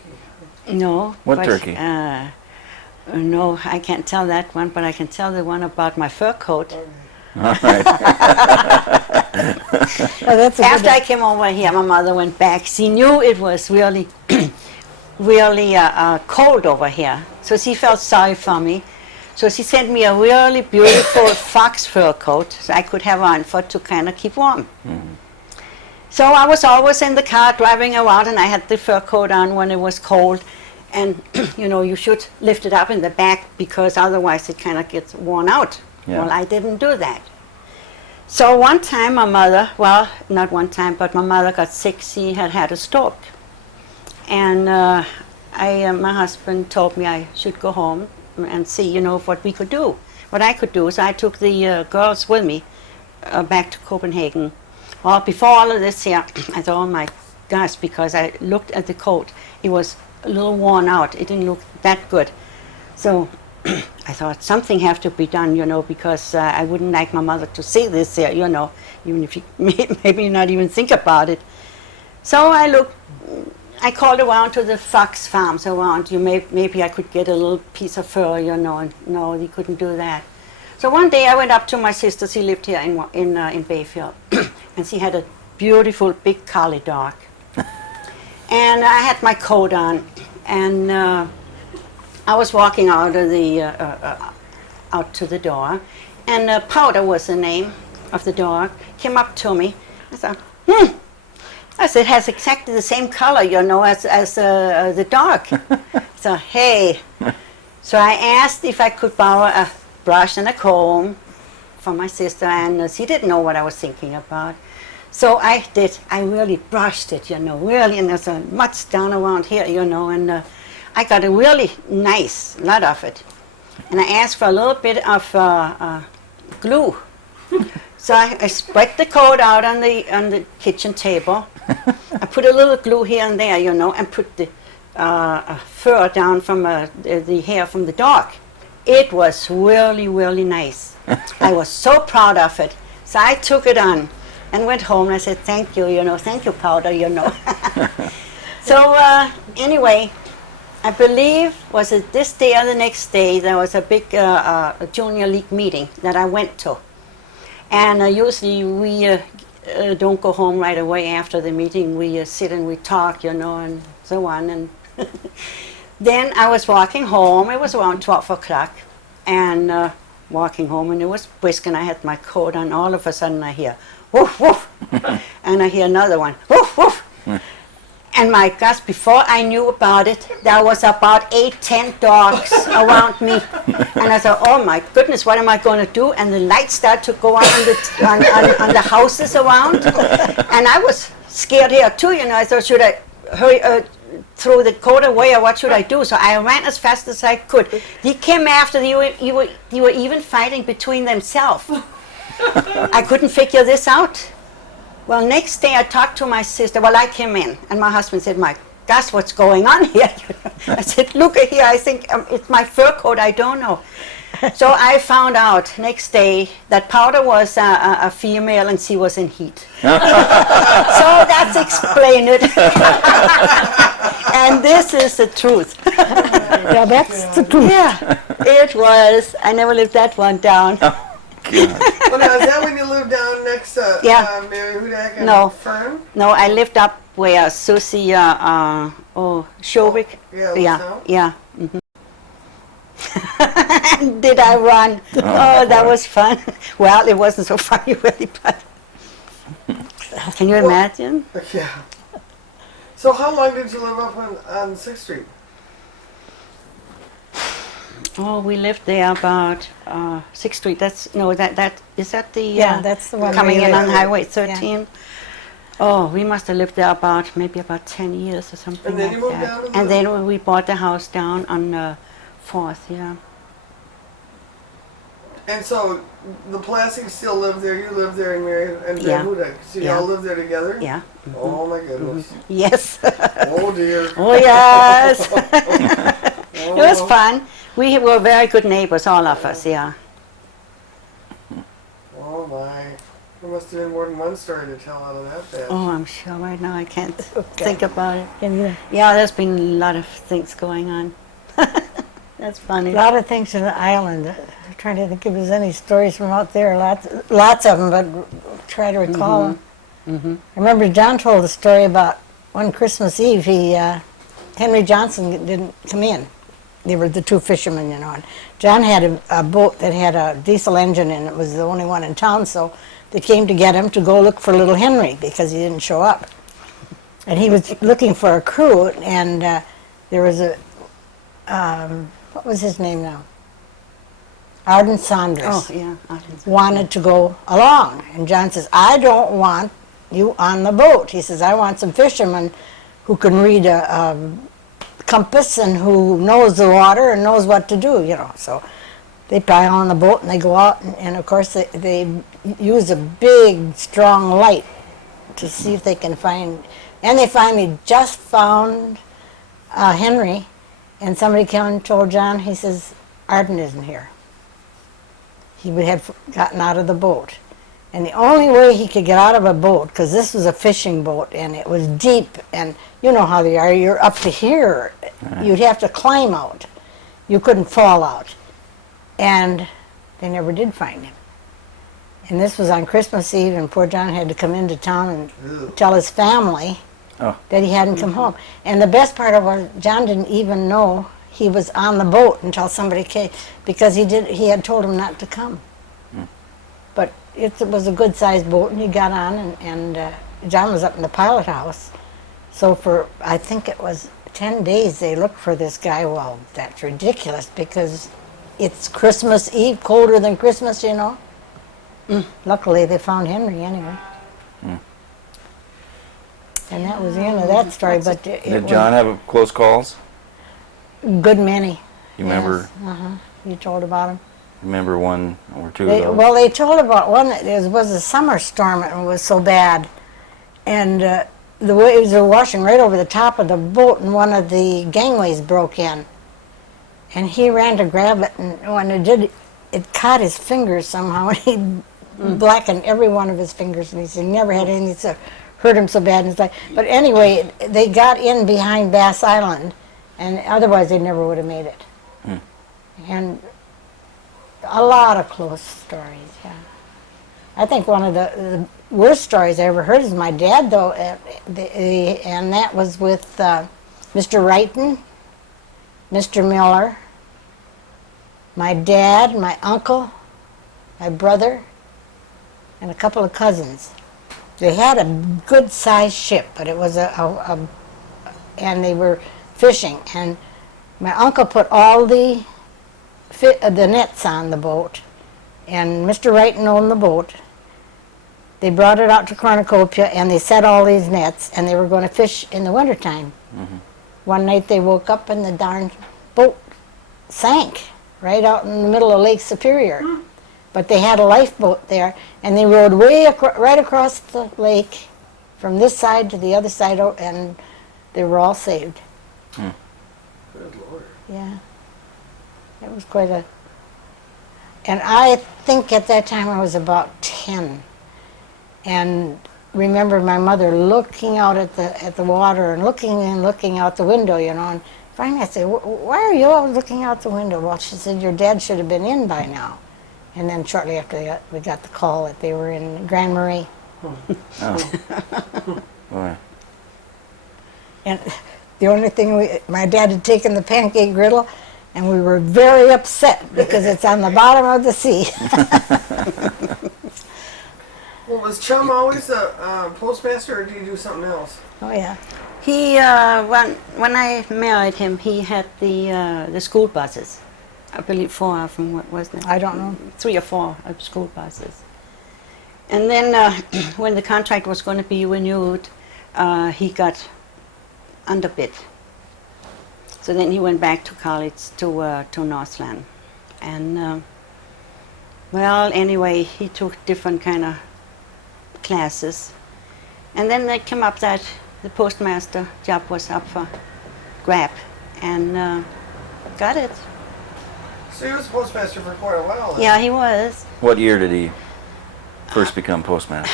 No. What but, turkey? No, I can't tell that one, but I can tell the one about my fur coat. All right. Oh, that's a After good I came over here, my mother went back. She knew it was really, really cold over here. So she felt sorry for me. So she sent me a really beautiful fox fur coat so I could have on to kind of keep warm. Mm-hmm. So I was always in the car driving around and I had the fur coat on when it was cold. And, you know, you should lift it up in the back because otherwise it kind of gets worn out. Yeah. Well, I didn't do that. So one time my mother, well, not one time, but my mother got sick. She had a stroke. And my husband told me I should go home and see, you know, what we could do, what I could do. So I took the girls with me back to Copenhagen. Well, before all of this here, I thought, oh my gosh, because I looked at the coat. It was a little worn out. It didn't look that good. So I thought something have to be done, you know, because I wouldn't like my mother to see this here, you know, even if you maybe not even think about it. So I called around to the fox farms around. Maybe I could get a little piece of fur, you know, and no, they couldn't do that. So one day I went up to my sister. She lived here in Bayfield, and she had a beautiful big collie dog. And I had my coat on, and I was walking out of the out to the door, and Powder was the name of the dog. Came up to me. I said, I said, it has exactly the same color, you know, as the dog. So hey, so I asked if I could borrow a brush and a comb from my sister, and she didn't know what I was thinking about. So I did. I really brushed it, you know, really, and there's a much down around here, you know, and I got a really nice lot of it. And I asked for a little bit of glue. So I spread the coat out on the kitchen table. I put a little glue here and there, you know, and put the fur down from the hair from the dog. It was really, really nice. I was so proud of it. So I took it on and went home and I said, thank you, you know, thank you, Powder, you know. So anyway, I believe, was it this day or the next day, there was a big junior league meeting that I went to. And usually we don't go home right away after the meeting. We sit and we talk, you know, and so on. And then I was walking home. It was around 12 o'clock. And walking home, and it was brisk, and I had my coat on. All of a sudden I hear, woof, woof. And I hear another one, woof, woof. And my gosh, before I knew about it, there was about 8-10 dogs around me. And I thought, oh my goodness, what am I going to do? And the lights started to go on on the houses around. And I was scared here too, you know. I thought, should I hurry, throw the coat away, or what should I do? So I ran as fast as I could. They came after, they were even fighting between themselves. I couldn't figure this out. Well, next day I talked to my sister. Well, I came in, and my husband said, my gosh, what's going on here? I said, look here, I think it's my fur coat, I don't know. So I found out next day that Powder was a female and she was in heat. So that's explained it. And this is the truth. Yeah, that's the truth. Yeah, it was. I never lived that one down. Well, now, is that when you lived down next to Mary Hudak and No. Fern? No, I lived up where Susie, Shovik. Yeah. Mm-hmm. Did I run? Oh, that was fun. Well, it wasn't so funny really, but can you imagine? Yeah. So how long did you live up on 6th Street? Oh, we lived there about 6th Street. That's is that the that's the one coming we in on lived. Highway 13. Yeah. Oh, we must have lived there maybe about 10 years or something. And then like you moved that. down to And then we bought the house down on 4th. Yeah. And so the Plastics still live there, you live there, and Mary and Yeah. Huda. So Yeah. y'all live there together? Yeah. Oh my goodness. Yes. Oh dear. Oh yes. It was fun. We were very good neighbors, all of us. Yeah. Oh my. There must have been more than one story to tell out of that bed. Oh, I'm sure right now I can't think about it. And Yeah, there's been a lot of things going on. That's funny. a lot of things in the island. I'm trying to think if there's any stories from out there. Lots of them, but try to recall them. I remember John told a story about one Christmas Eve. Henry Johnson didn't come in. They were the two fishermen, you know. And John had a boat that had a diesel engine, and it was the only one in town. So they came to get him to go look for little Henry because he didn't show up. And he was looking for a crew, and there was a what was his name now? Arden Saunders. Oh, yeah. I didn't- Wanted to go along. And John says, I don't want you on the boat. He says, I want some fishermen who can read a compass and who knows the water and knows what to do, you know. So they pile on the boat and they go out, and of course they use a big, strong light to see if they can find, and they finally just found Henry, and somebody came and told John, he says, Arden isn't here. He would have gotten out of the boat. And the only way he could get out of a boat, because this was a fishing boat and it was deep, and you know how they are, you're up to here. You'd have to climb out. You couldn't fall out. And they never did find him. And this was on Christmas Eve, and poor John had to come into town and tell his family that he hadn't come home. And the best part of it was John didn't even know he was on the boat until somebody came, because he had told him not to come. But it was a good-sized boat, and he got on, and John was up in the pilot house. So for, I think it was 10 days, they looked for this guy. Well, that's ridiculous, because it's Christmas Eve, colder than Christmas, you know. Luckily, they found Henry anyway. And that was the end of that story. But Did John have close calls? Good many. You remember? You told about him. Remember one or two of those? Well, they told about one that was a summer storm, and it was so bad. And the waves were washing right over the top of the boat, and one of the gangways broke in. And he ran to grab it, and when it did, it caught his fingers somehow, and he blackened every one of his fingers, and he said he never had anything to hurt him so bad in his life. But anyway, they got in behind Bass Island, and otherwise they never would have made it. And a lot of close stories, yeah. I think one of the worst stories I ever heard is my dad, though, and that was with Mr. Wrighton, Mr. Miller, my dad, my uncle, my brother, and a couple of cousins. They had a good-sized ship, but it was and they were fishing, and my uncle put all the nets on the boat, and Mr. Wrighton owned the boat. They brought it out to Cornucopia, and they set all these nets, and they were going to fish in the wintertime. One night they woke up and the darn boat sank right out in the middle of Lake Superior. But they had a lifeboat there, and they rowed right across the lake from this side to the other side, and they were all saved. Good Lord. Yeah. It was quite a... And I think at that time I was about 10. And remember my mother looking out at the water and looking out the window, you know. And finally I said, why are you always looking out the window? Well, she said, your dad should have been in by now. And then shortly after that, we got the call that they were in Grand Marais. Oh. Boy. And the only thing, my dad had taken the pancake griddle, and we were very upset because it's on the bottom of the sea. Well, was Chum always a postmaster, or did he do something else? Oh, yeah. He when I married him, he had the school buses. I believe 4 of them. What was it? I don't know. 3 or 4 school buses. And then when the contract was going to be renewed, he got underbid. So then he went back to college to Northland, and Well, anyway, he took different kind of classes. And then it came up that the postmaster job was up for grab, and got it. So he was postmaster for quite a while then. Yeah, he was. What year did he first become postmaster?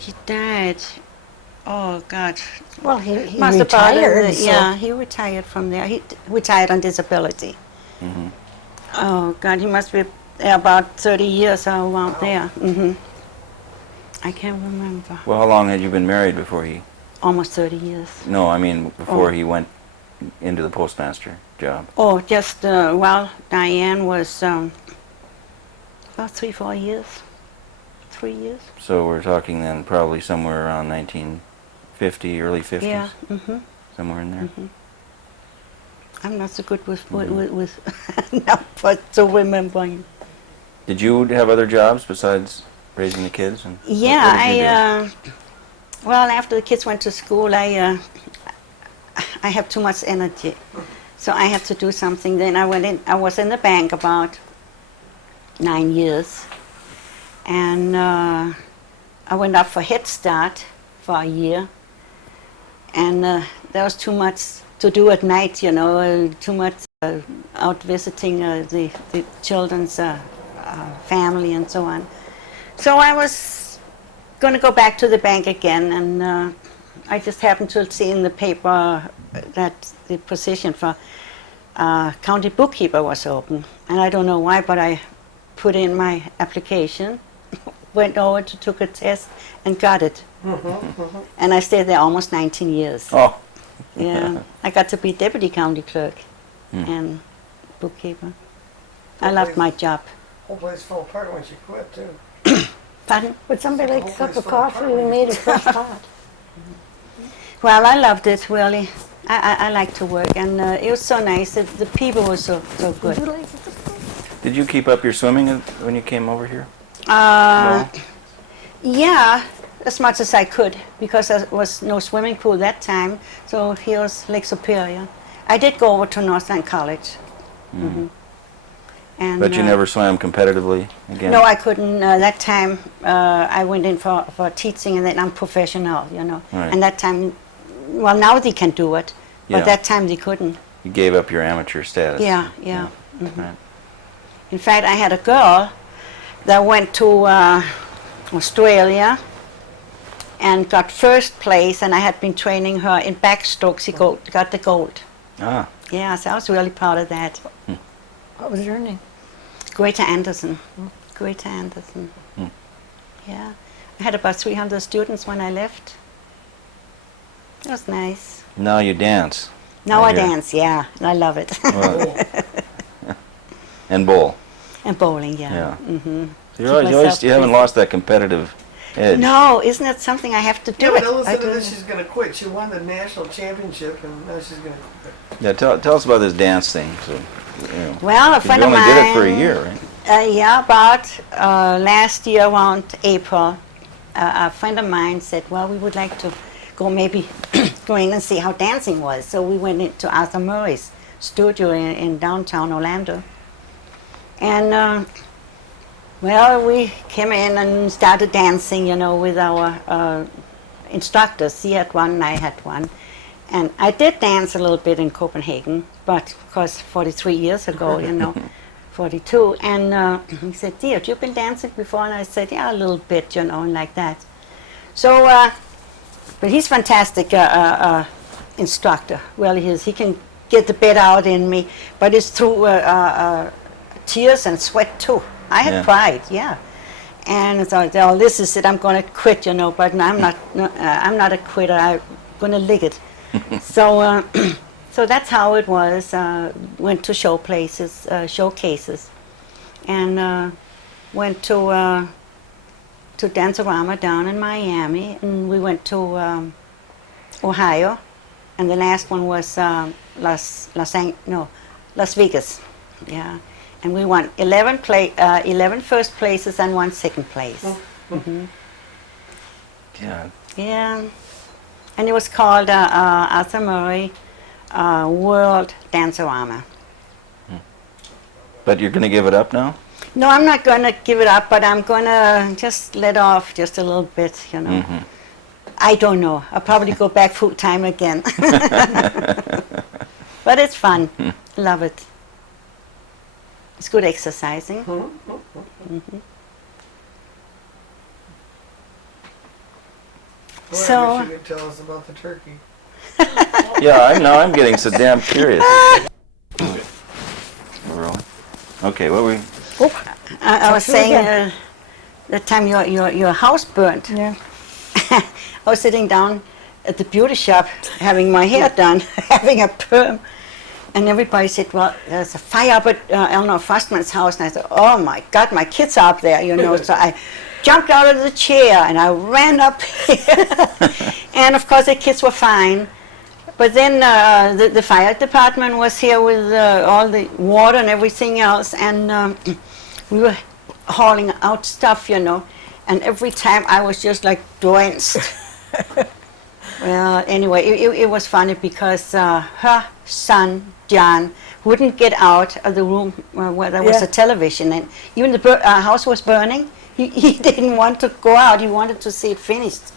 He died. Oh God. Well, he Must have been retired. So yeah, he retired from there. He retired on disability. Mm-hmm. Oh God, he must be about 30 years or around there. I can't remember. Well, how long had you been married before he... Almost 30 years. No, I mean before Oh. he went into the postmaster job. Oh, just, well, Diane was about 3-4 years. 3 years. So we're talking then probably somewhere around 1950, early 50s? Yeah. Somewhere in there? I'm not so good with now, but so remembering. Did you have other jobs besides raising the kids? And Yeah, what did you do? well, after the kids went to school, I have too much energy, so I had to do something. Then I went in. I was in the bank about 9 years, and I went up for Head Start for a year, and there was too much to do at night. You know, too much out visiting the children's family and so on. So I was going to go back to the bank again, and I just happened to see in the paper that the position for county bookkeeper was open. And I don't know why, but I put in my application, went over to took a test, and got it. And I stayed there almost 19 years. Oh, Yeah, I got to be deputy county clerk and bookkeeper. I loved my job. Whole place fell apart when she quit too. Pardon? would somebody like a cup of coffee? We made it fresh hot. Well, I loved it, really. I like to work, and it was so nice. The people were so Would good. you like a cup of coffee? did you keep up your swimming when you came over here? Yeah, as much as I could, because there was no swimming pool that time, so here was Lake Superior. I did go over to Northland College. And, But you never swam competitively again? No, I couldn't. That time, I went in for teaching, and then I'm professional, you know. Right. And that time, well, now they can do it, but Yeah. that time they couldn't. You gave up your amateur status. Yeah. Right. In fact, I had a girl that went to Australia and got first place, and I had been training her in backstroke. She got the gold. Ah, Yeah, so I was really proud of that. What was her name? Greta Anderson. Greta Anderson. Yeah. I had about 300 students when I left. It was nice. now you dance. Now I hear. dance, yeah. I love it. Well, and bowl. And bowling, yeah. Yeah. Mm-hmm. So you haven't lost that competitive edge. No, isn't that something I have to do? Yeah, but it? don't I listen to do this. it. She's gonna quit. She won the national championship, and now she's gonna quit. Yeah, tell us about this dance thing. So, you know, Well, a 'cause friend you of only mine. did it for a year, right? Yeah, about last year around April, a friend of mine said, well, we would like to go maybe go in and see how dancing was. So we went into Arthur Murray's studio in downtown Orlando. And, well, we came in and started dancing, you know, with our instructors. He had one and I had one. And I did dance a little bit in Copenhagen, but of course 43 years ago, you know. 42, and he said, dear, have you been dancing before? And I said, yeah, a little bit, you know, and like that. So, but he's fantastic instructor, really he is. He can get the bit out in me, but it's through tears and sweat too. I had cried, yeah. And so, oh, this is it, I'm going to quit, you know, but I'm not, I'm not a quitter, I'm going to lick it. So, so that's how it was. Went to showcases, and went to Dancerama down in Miami, and we went to Ohio, and the last one was Las Vegas, yeah. And we won 11 first places and 1 second place. Yeah. Yeah, and it was called Arthur Murray World Dancerama. But you're going to give it up now? No, I'm not going to give it up, but I'm going to just let off just a little bit, you know. I don't know. I'll probably go back full time again. But it's fun. Love it. It's good exercising. Well, So- I wish you could tell us about the turkey. Yeah, I'm getting so damn curious. Really? Okay, what were we? I was Touch it saying again. the time your house burnt. Yeah. I was sitting down at the beauty shop having my hair done, having a perm, and everybody said, well, there's a fire up at Eleanor Frostman's house. And I said, oh my God, my kids are up there, you know. So I jumped out of the chair and I ran up here. And of course the kids were fine. But then the fire department was here with all the water and everything else, and we were hauling out stuff, you know. And every time I was just like drenched. Well, anyway, it was funny because her son, John, wouldn't get out of the room where there was Yeah. a television, and even the house was burning. He didn't want to go out. He wanted to see it finished.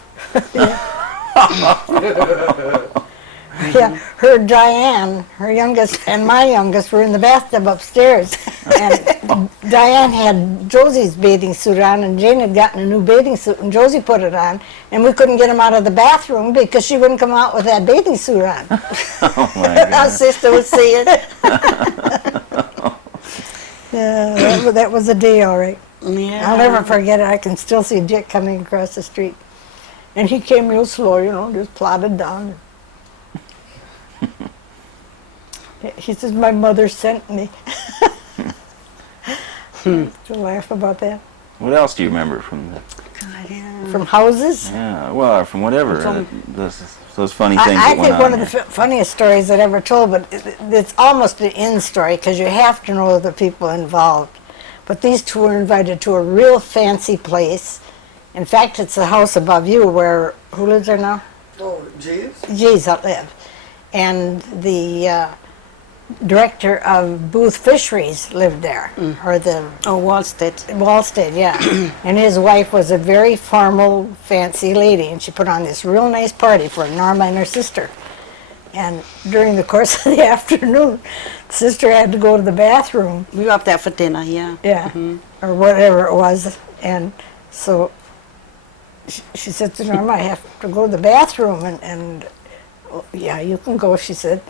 Yeah, her Diane, her youngest, and my youngest were in the bathtub upstairs. And Diane had Josie's bathing suit on, and Jane had gotten a new bathing suit, and Josie put it on. And we couldn't get him out of the bathroom because she wouldn't come out with that bathing suit on. Oh my Our God. sister would see it. Yeah, that was a day, all right. Yeah. I'll never forget it. I can still see Dick coming across the street. And he came real slow, you know, just plodded down. He says, my mother sent me. To laugh about that. What else do you remember from the? God, yeah. From houses? Yeah, well, from whatever. From- Those funny things I that went think one on of the here. funniest stories I'd ever told, but it's almost an in story because you have to know the people involved. But these two were invited to a real fancy place. In fact, it's the house above you where, who lives there now? Oh, Jeeves? Jeez, I live. And the director of Booth Fisheries lived there, or the Oh, Wallstead. Wallstead, yeah. And his wife was a very formal, fancy lady, and she put on this real nice party for Norma and her sister. And during the course of the afternoon, sister had to go to the bathroom, We were up there for dinner, yeah. yeah, or whatever it was. And so she said to Norma, I have to go to the bathroom. And "Oh, yeah, you can go, she said.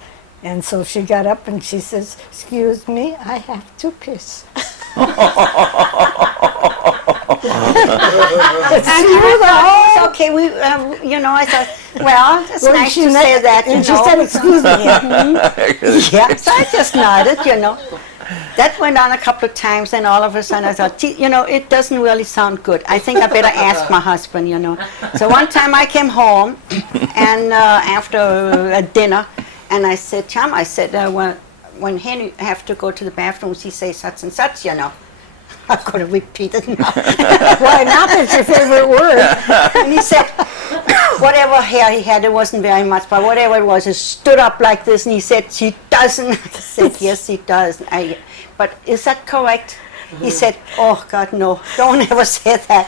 And so she got up and she says, excuse me, I have to piss. It's okay, we, you know, I thought, well, it's Well, nice she to ne- say that, you and she know. said, excuse me. Yeah, so I just nodded, you know. That went on a couple of times, and all of a sudden I thought, "Gee, you know, it doesn't really sound good. I think I better ask my husband, you know." So one time I came home, and after a dinner, and I said, Tom, I said, when Henry have to go to the bathroom, he says such and such, you know. I'm going to repeat it now. Why not? That's your favorite word. And he said, whatever hair he had, it wasn't very much, but whatever it was, he stood up like this, and he said, she doesn't. I said, yes, he does. But is that correct? He said, oh, God, no, don't ever say that.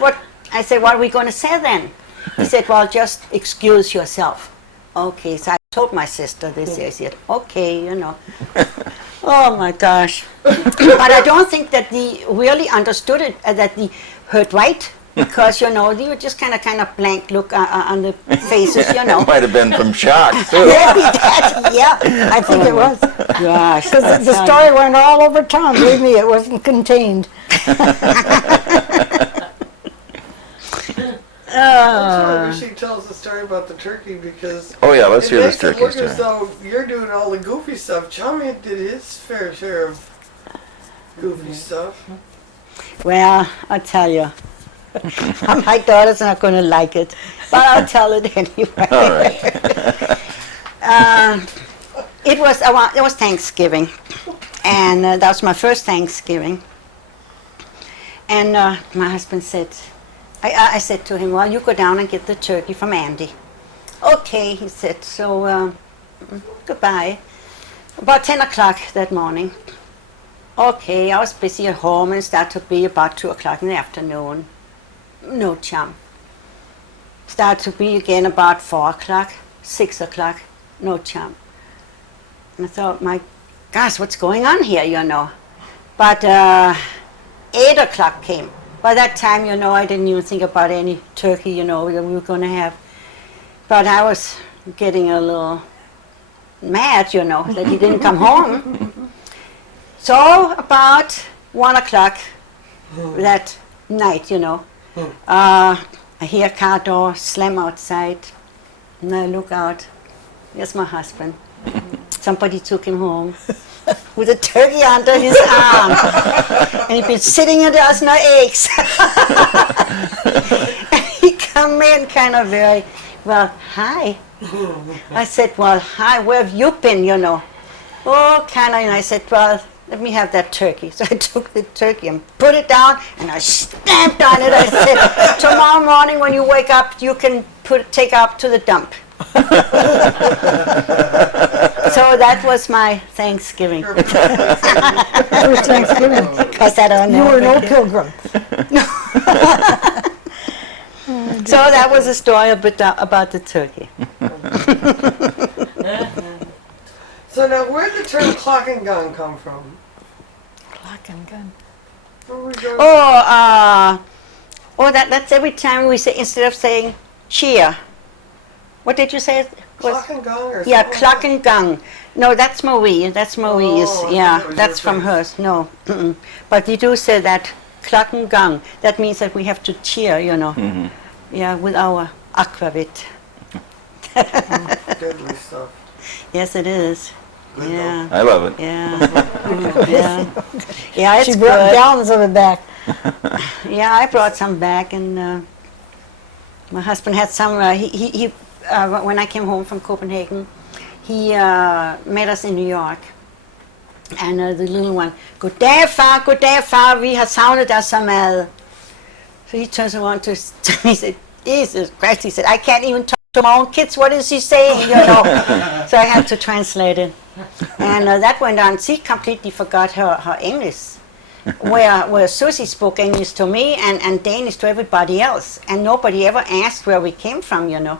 What? I said, what are we going to say then? He said, well, just excuse yourself. Okay, so I told my sister this. I said, okay, you know. Oh, my gosh. But I don't think that they really understood it, that they heard right. Because, you know, they were just kind of blank look on the faces, you know. It might have been from shock, too. Maybe that, yeah. I think it was. Gosh. Because the story went all over town. Believe me, it wasn't contained. I wish she tells the story about the turkey because Oh, yeah, let's it hear this makes it turkey look story. as though you're doing all the goofy stuff. Chummy did his fair share of goofy stuff. Well, I'll tell you. My daughter's not going to like it, but I'll tell it anyway. All right. It was Thanksgiving, and that was my first Thanksgiving. And my husband said, I said to him, well, you go down and get the turkey from Andy. Okay, he said, so goodbye. About 10 o'clock that morning, Okay, I was busy at home and it started to be about 2 o'clock in the afternoon. No chum. Started to be again about 4 o'clock, 6 o'clock, no chum. And I thought, my gosh, what's going on here, you know? But 8 o'clock came. By that time, you know, I didn't even think about any turkey, you know, that we were going to have. But I was getting a little mad, you know, that he didn't come home. So about 1 o'clock that night, you know, I hear a car door slam outside, and I look out. There's my husband. Somebody took him home with a turkey under his arm, and he'd been sitting in there, no eggs. And he come in kind of very, well, hi. I said, well, hi, where have you been, you know? Oh, kind of, and I said, well, let me have that turkey. So I took the turkey and put it down, and I stamped on it. I said, tomorrow morning when you wake up, you can take up to the dump. So that was my Thanksgiving. That was Thanksgiving. Because I don't You know. were no pilgrim. So that was a story a bit about the turkey. So now, where'd the term clock and gun come from? Clock and gun. Where we going? That's every time we say, instead of saying cheer. What did you say? Clock and gun or Yeah, something clock like and gun. No, that's Marie. That's Marie's. Oh, I Yeah, thought that was that's your from phrase. hers. No, but we do say that clock and gun. That means that we have to cheer, you know. Mm-hmm. Yeah, with our aquavit. that? Deadly stuff. Yes, it is. Good Yeah, I love it. yeah, yeah. Yeah, it's She brought good. gallons of it back. Yeah, I brought some back, and my husband had some. When I came home from Copenhagen, he met us in New York. And the little one, goddag far, vi har savnet dig så meget. So he turns around to me and said, Jesus Christ, he said, I can't even talk to my own kids, what is he saying, you know? So I had to translate it. And that went on. She completely forgot her English. Where Susie spoke English to me and Danish to everybody else. And nobody ever asked where we came from, you know.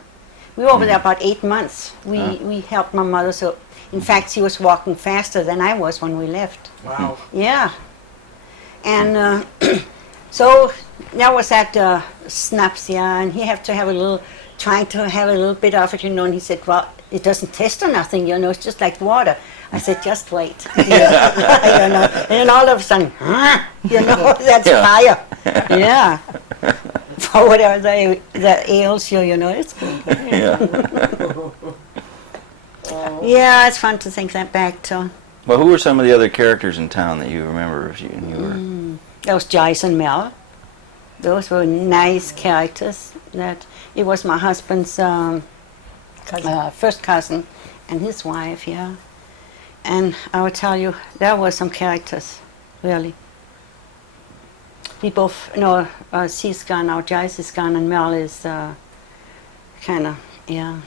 We were over there about 8 months. We helped my mother. So, in fact, she was walking faster than I was when we left. Wow. Yeah. And so that was at snaps, yeah. And he had to have trying to have a little bit of it, you know. And he said, well, it doesn't taste or nothing, you know. It's just like water. I said, just wait. Yeah. You know. And then all of a sudden, you know, that's Yeah. fire. Yeah. For whatever that ails you, you know, it's good. Yeah. Yeah, it's fun to think that back to. Well, who were some of the other characters in town that you remember if you were? Those Joyce and Mel. Those were nice characters. It was my husband's first cousin and his wife, yeah. And I will tell you, there were some characters, really. We both, she's gone now, Joyce is gone, and Mel is kind of, yeah,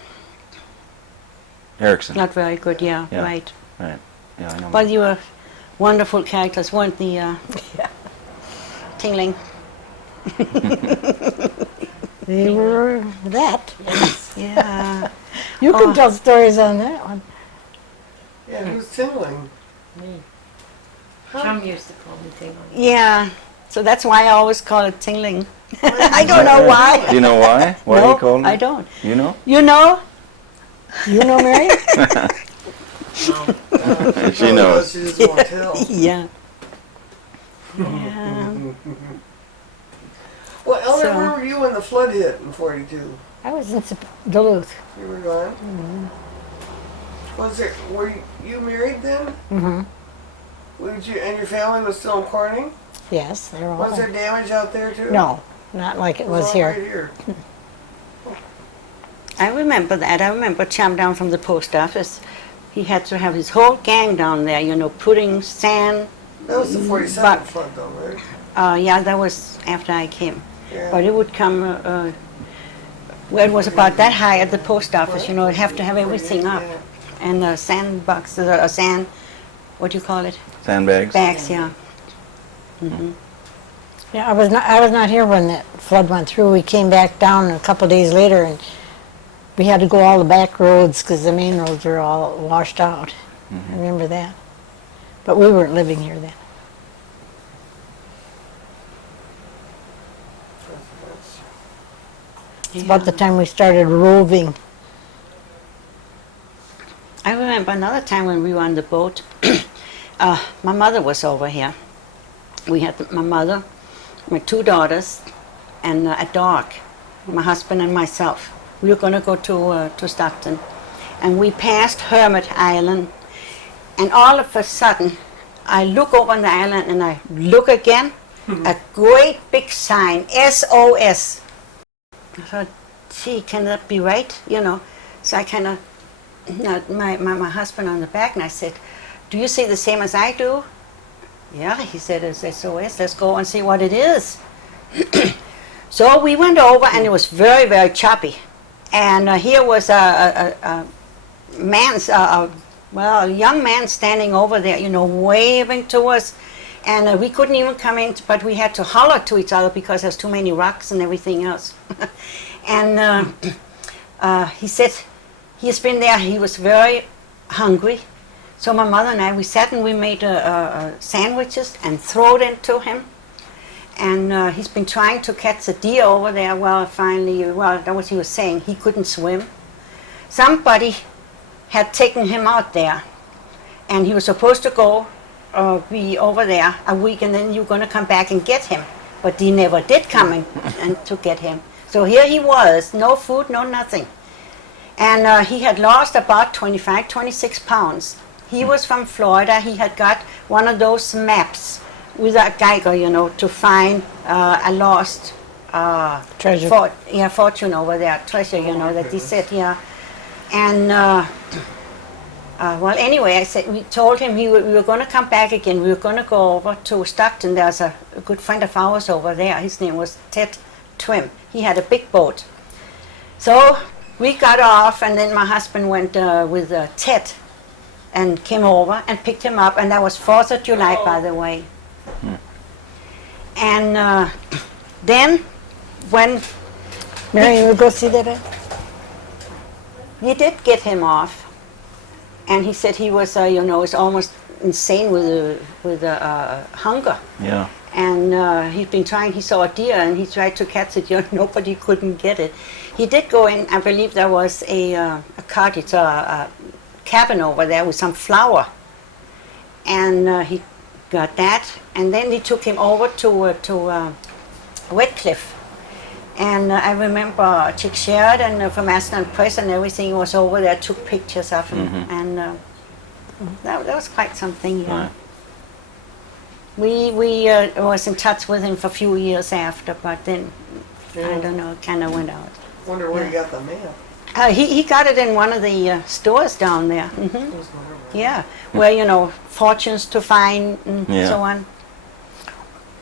Erickson. not very good, yeah, Yeah. right. Right. Yeah, I know. But you were wonderful characters, weren't the Tingling? They were that. Yeah. You can tell stories on that one. Yeah, who's tingling? Me. Chum used to call me Tingling. Yeah. So that's why I always call it Tingling. I don't know why. Do you know why? Why No, you called it? I don't. You know? You know? You know, Mary? She knows. She just won't tell. Yeah. Yeah. Well, Eleanor, So- where were you when the flood hit in '42? I was in Duluth. You were gone? Were you married then? Mm-hmm. And your family was still in Corning? Yes, they were all Was there there. damage out there too? No, not like it was all here. right here. I remember that. I remember Chum down from the post office. He had to have his whole gang down there, you know, putting sand. That was the 47 But- flood though, right? Yeah, that was after I came. Yeah. But it would come where it was about that high at the post office, you know, it'd have to have everything up. Yeah. And the sand box, what do you call it? Sandbags? Bags, yeah. Yeah, I was not here when that flood went through. We came back down a couple days later, and we had to go all the back roads because the main roads were all washed out. I remember that. But we weren't living here then. It's about the time we started roving. I remember another time when we were on the boat. My mother was over here. We had my mother, my 2 daughters, and a dog, my husband and myself. We were going to go to Stockton. And we passed Hermit Island. And all of a sudden, I look over on the island and I look again. A great big sign, SOS. I thought, gee, can that be right? You know. So I kind of, my husband on the back, and I said, do you see the same as I do? Yeah, he said, it's SOS. Let's go and see what it is. So we went over, and it was very, very choppy. And here was a young man standing over there, you know, waving to us. And we couldn't even come in, but we had to holler to each other because there's too many rocks and everything else. And he said he has been there. He was very hungry. So my mother and I, we sat and we made sandwiches and threw it into him. And he's been trying to catch a deer over there. Well, finally, that was what he was saying. He couldn't swim. Somebody had taken him out there, and he was supposed to go be over there a week, and then you're going to come back and get him. But he never did come and to get him. So here he was, no food, no nothing. And he had lost about 25, 26 pounds. He was from Florida. He had got one of those maps with a Geiger, you know, to find a lost Treasure. Fortune over there, treasure, you know, that he said, yeah. And well, anyway, I said, we told him we were going to come back again. We were going to go over to Stockton. There's a good friend of ours over there. His name was Ted Twim. He had a big boat. So we got off, and then my husband went with Ted and came over and picked him up. And that was 4th of July, by the way. And then when Mary, you would go see that? we did get him off, and he said he was, was almost insane with hunger. Yeah. And he'd been trying, he saw a deer, and he tried to catch it, nobody couldn't get it. He did go in, I believe there was a cottage, a cabin over there with some flour. And he got that, and then he took him over to Wet Cliff. And I remember Chick Sheridan from Ashland Press and everything was over there, took pictures of him, and that was quite something. Yeah. Right. We was in touch with him for a few years after, but then I don't know, kind of went out. Wonder where he got the map. He got it in one of the stores down there. Yeah, where fortunes to find and so on.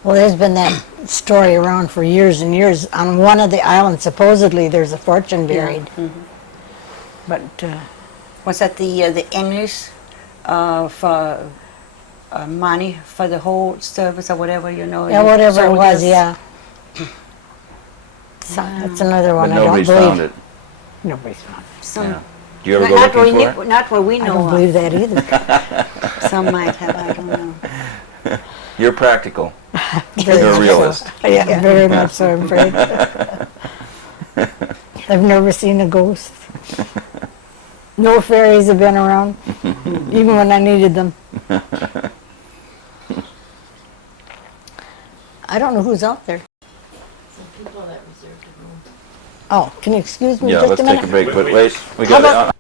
Well, there's been that story around for years and years. On one of the islands, supposedly, there's a fortune buried. Yeah. But Was that the English for money for the whole service or whatever, yeah, whatever it was, yeah. So, that's another one. But I don't nobody's believe. found it. Nobody's found it. Some, Yeah. Do you ever go not, looking for it? not where we I know don't of. believe that either. Some might have, I don't know. You're practical. Very You're a much so. realist. Yeah, very much so, I'm afraid. I've never seen a ghost. No fairies have been around, even when I needed them. I don't know who's out there. Some people that reserved a room. Oh, can you excuse me Yeah, just let's a take minute? a break. But wait, we How got about-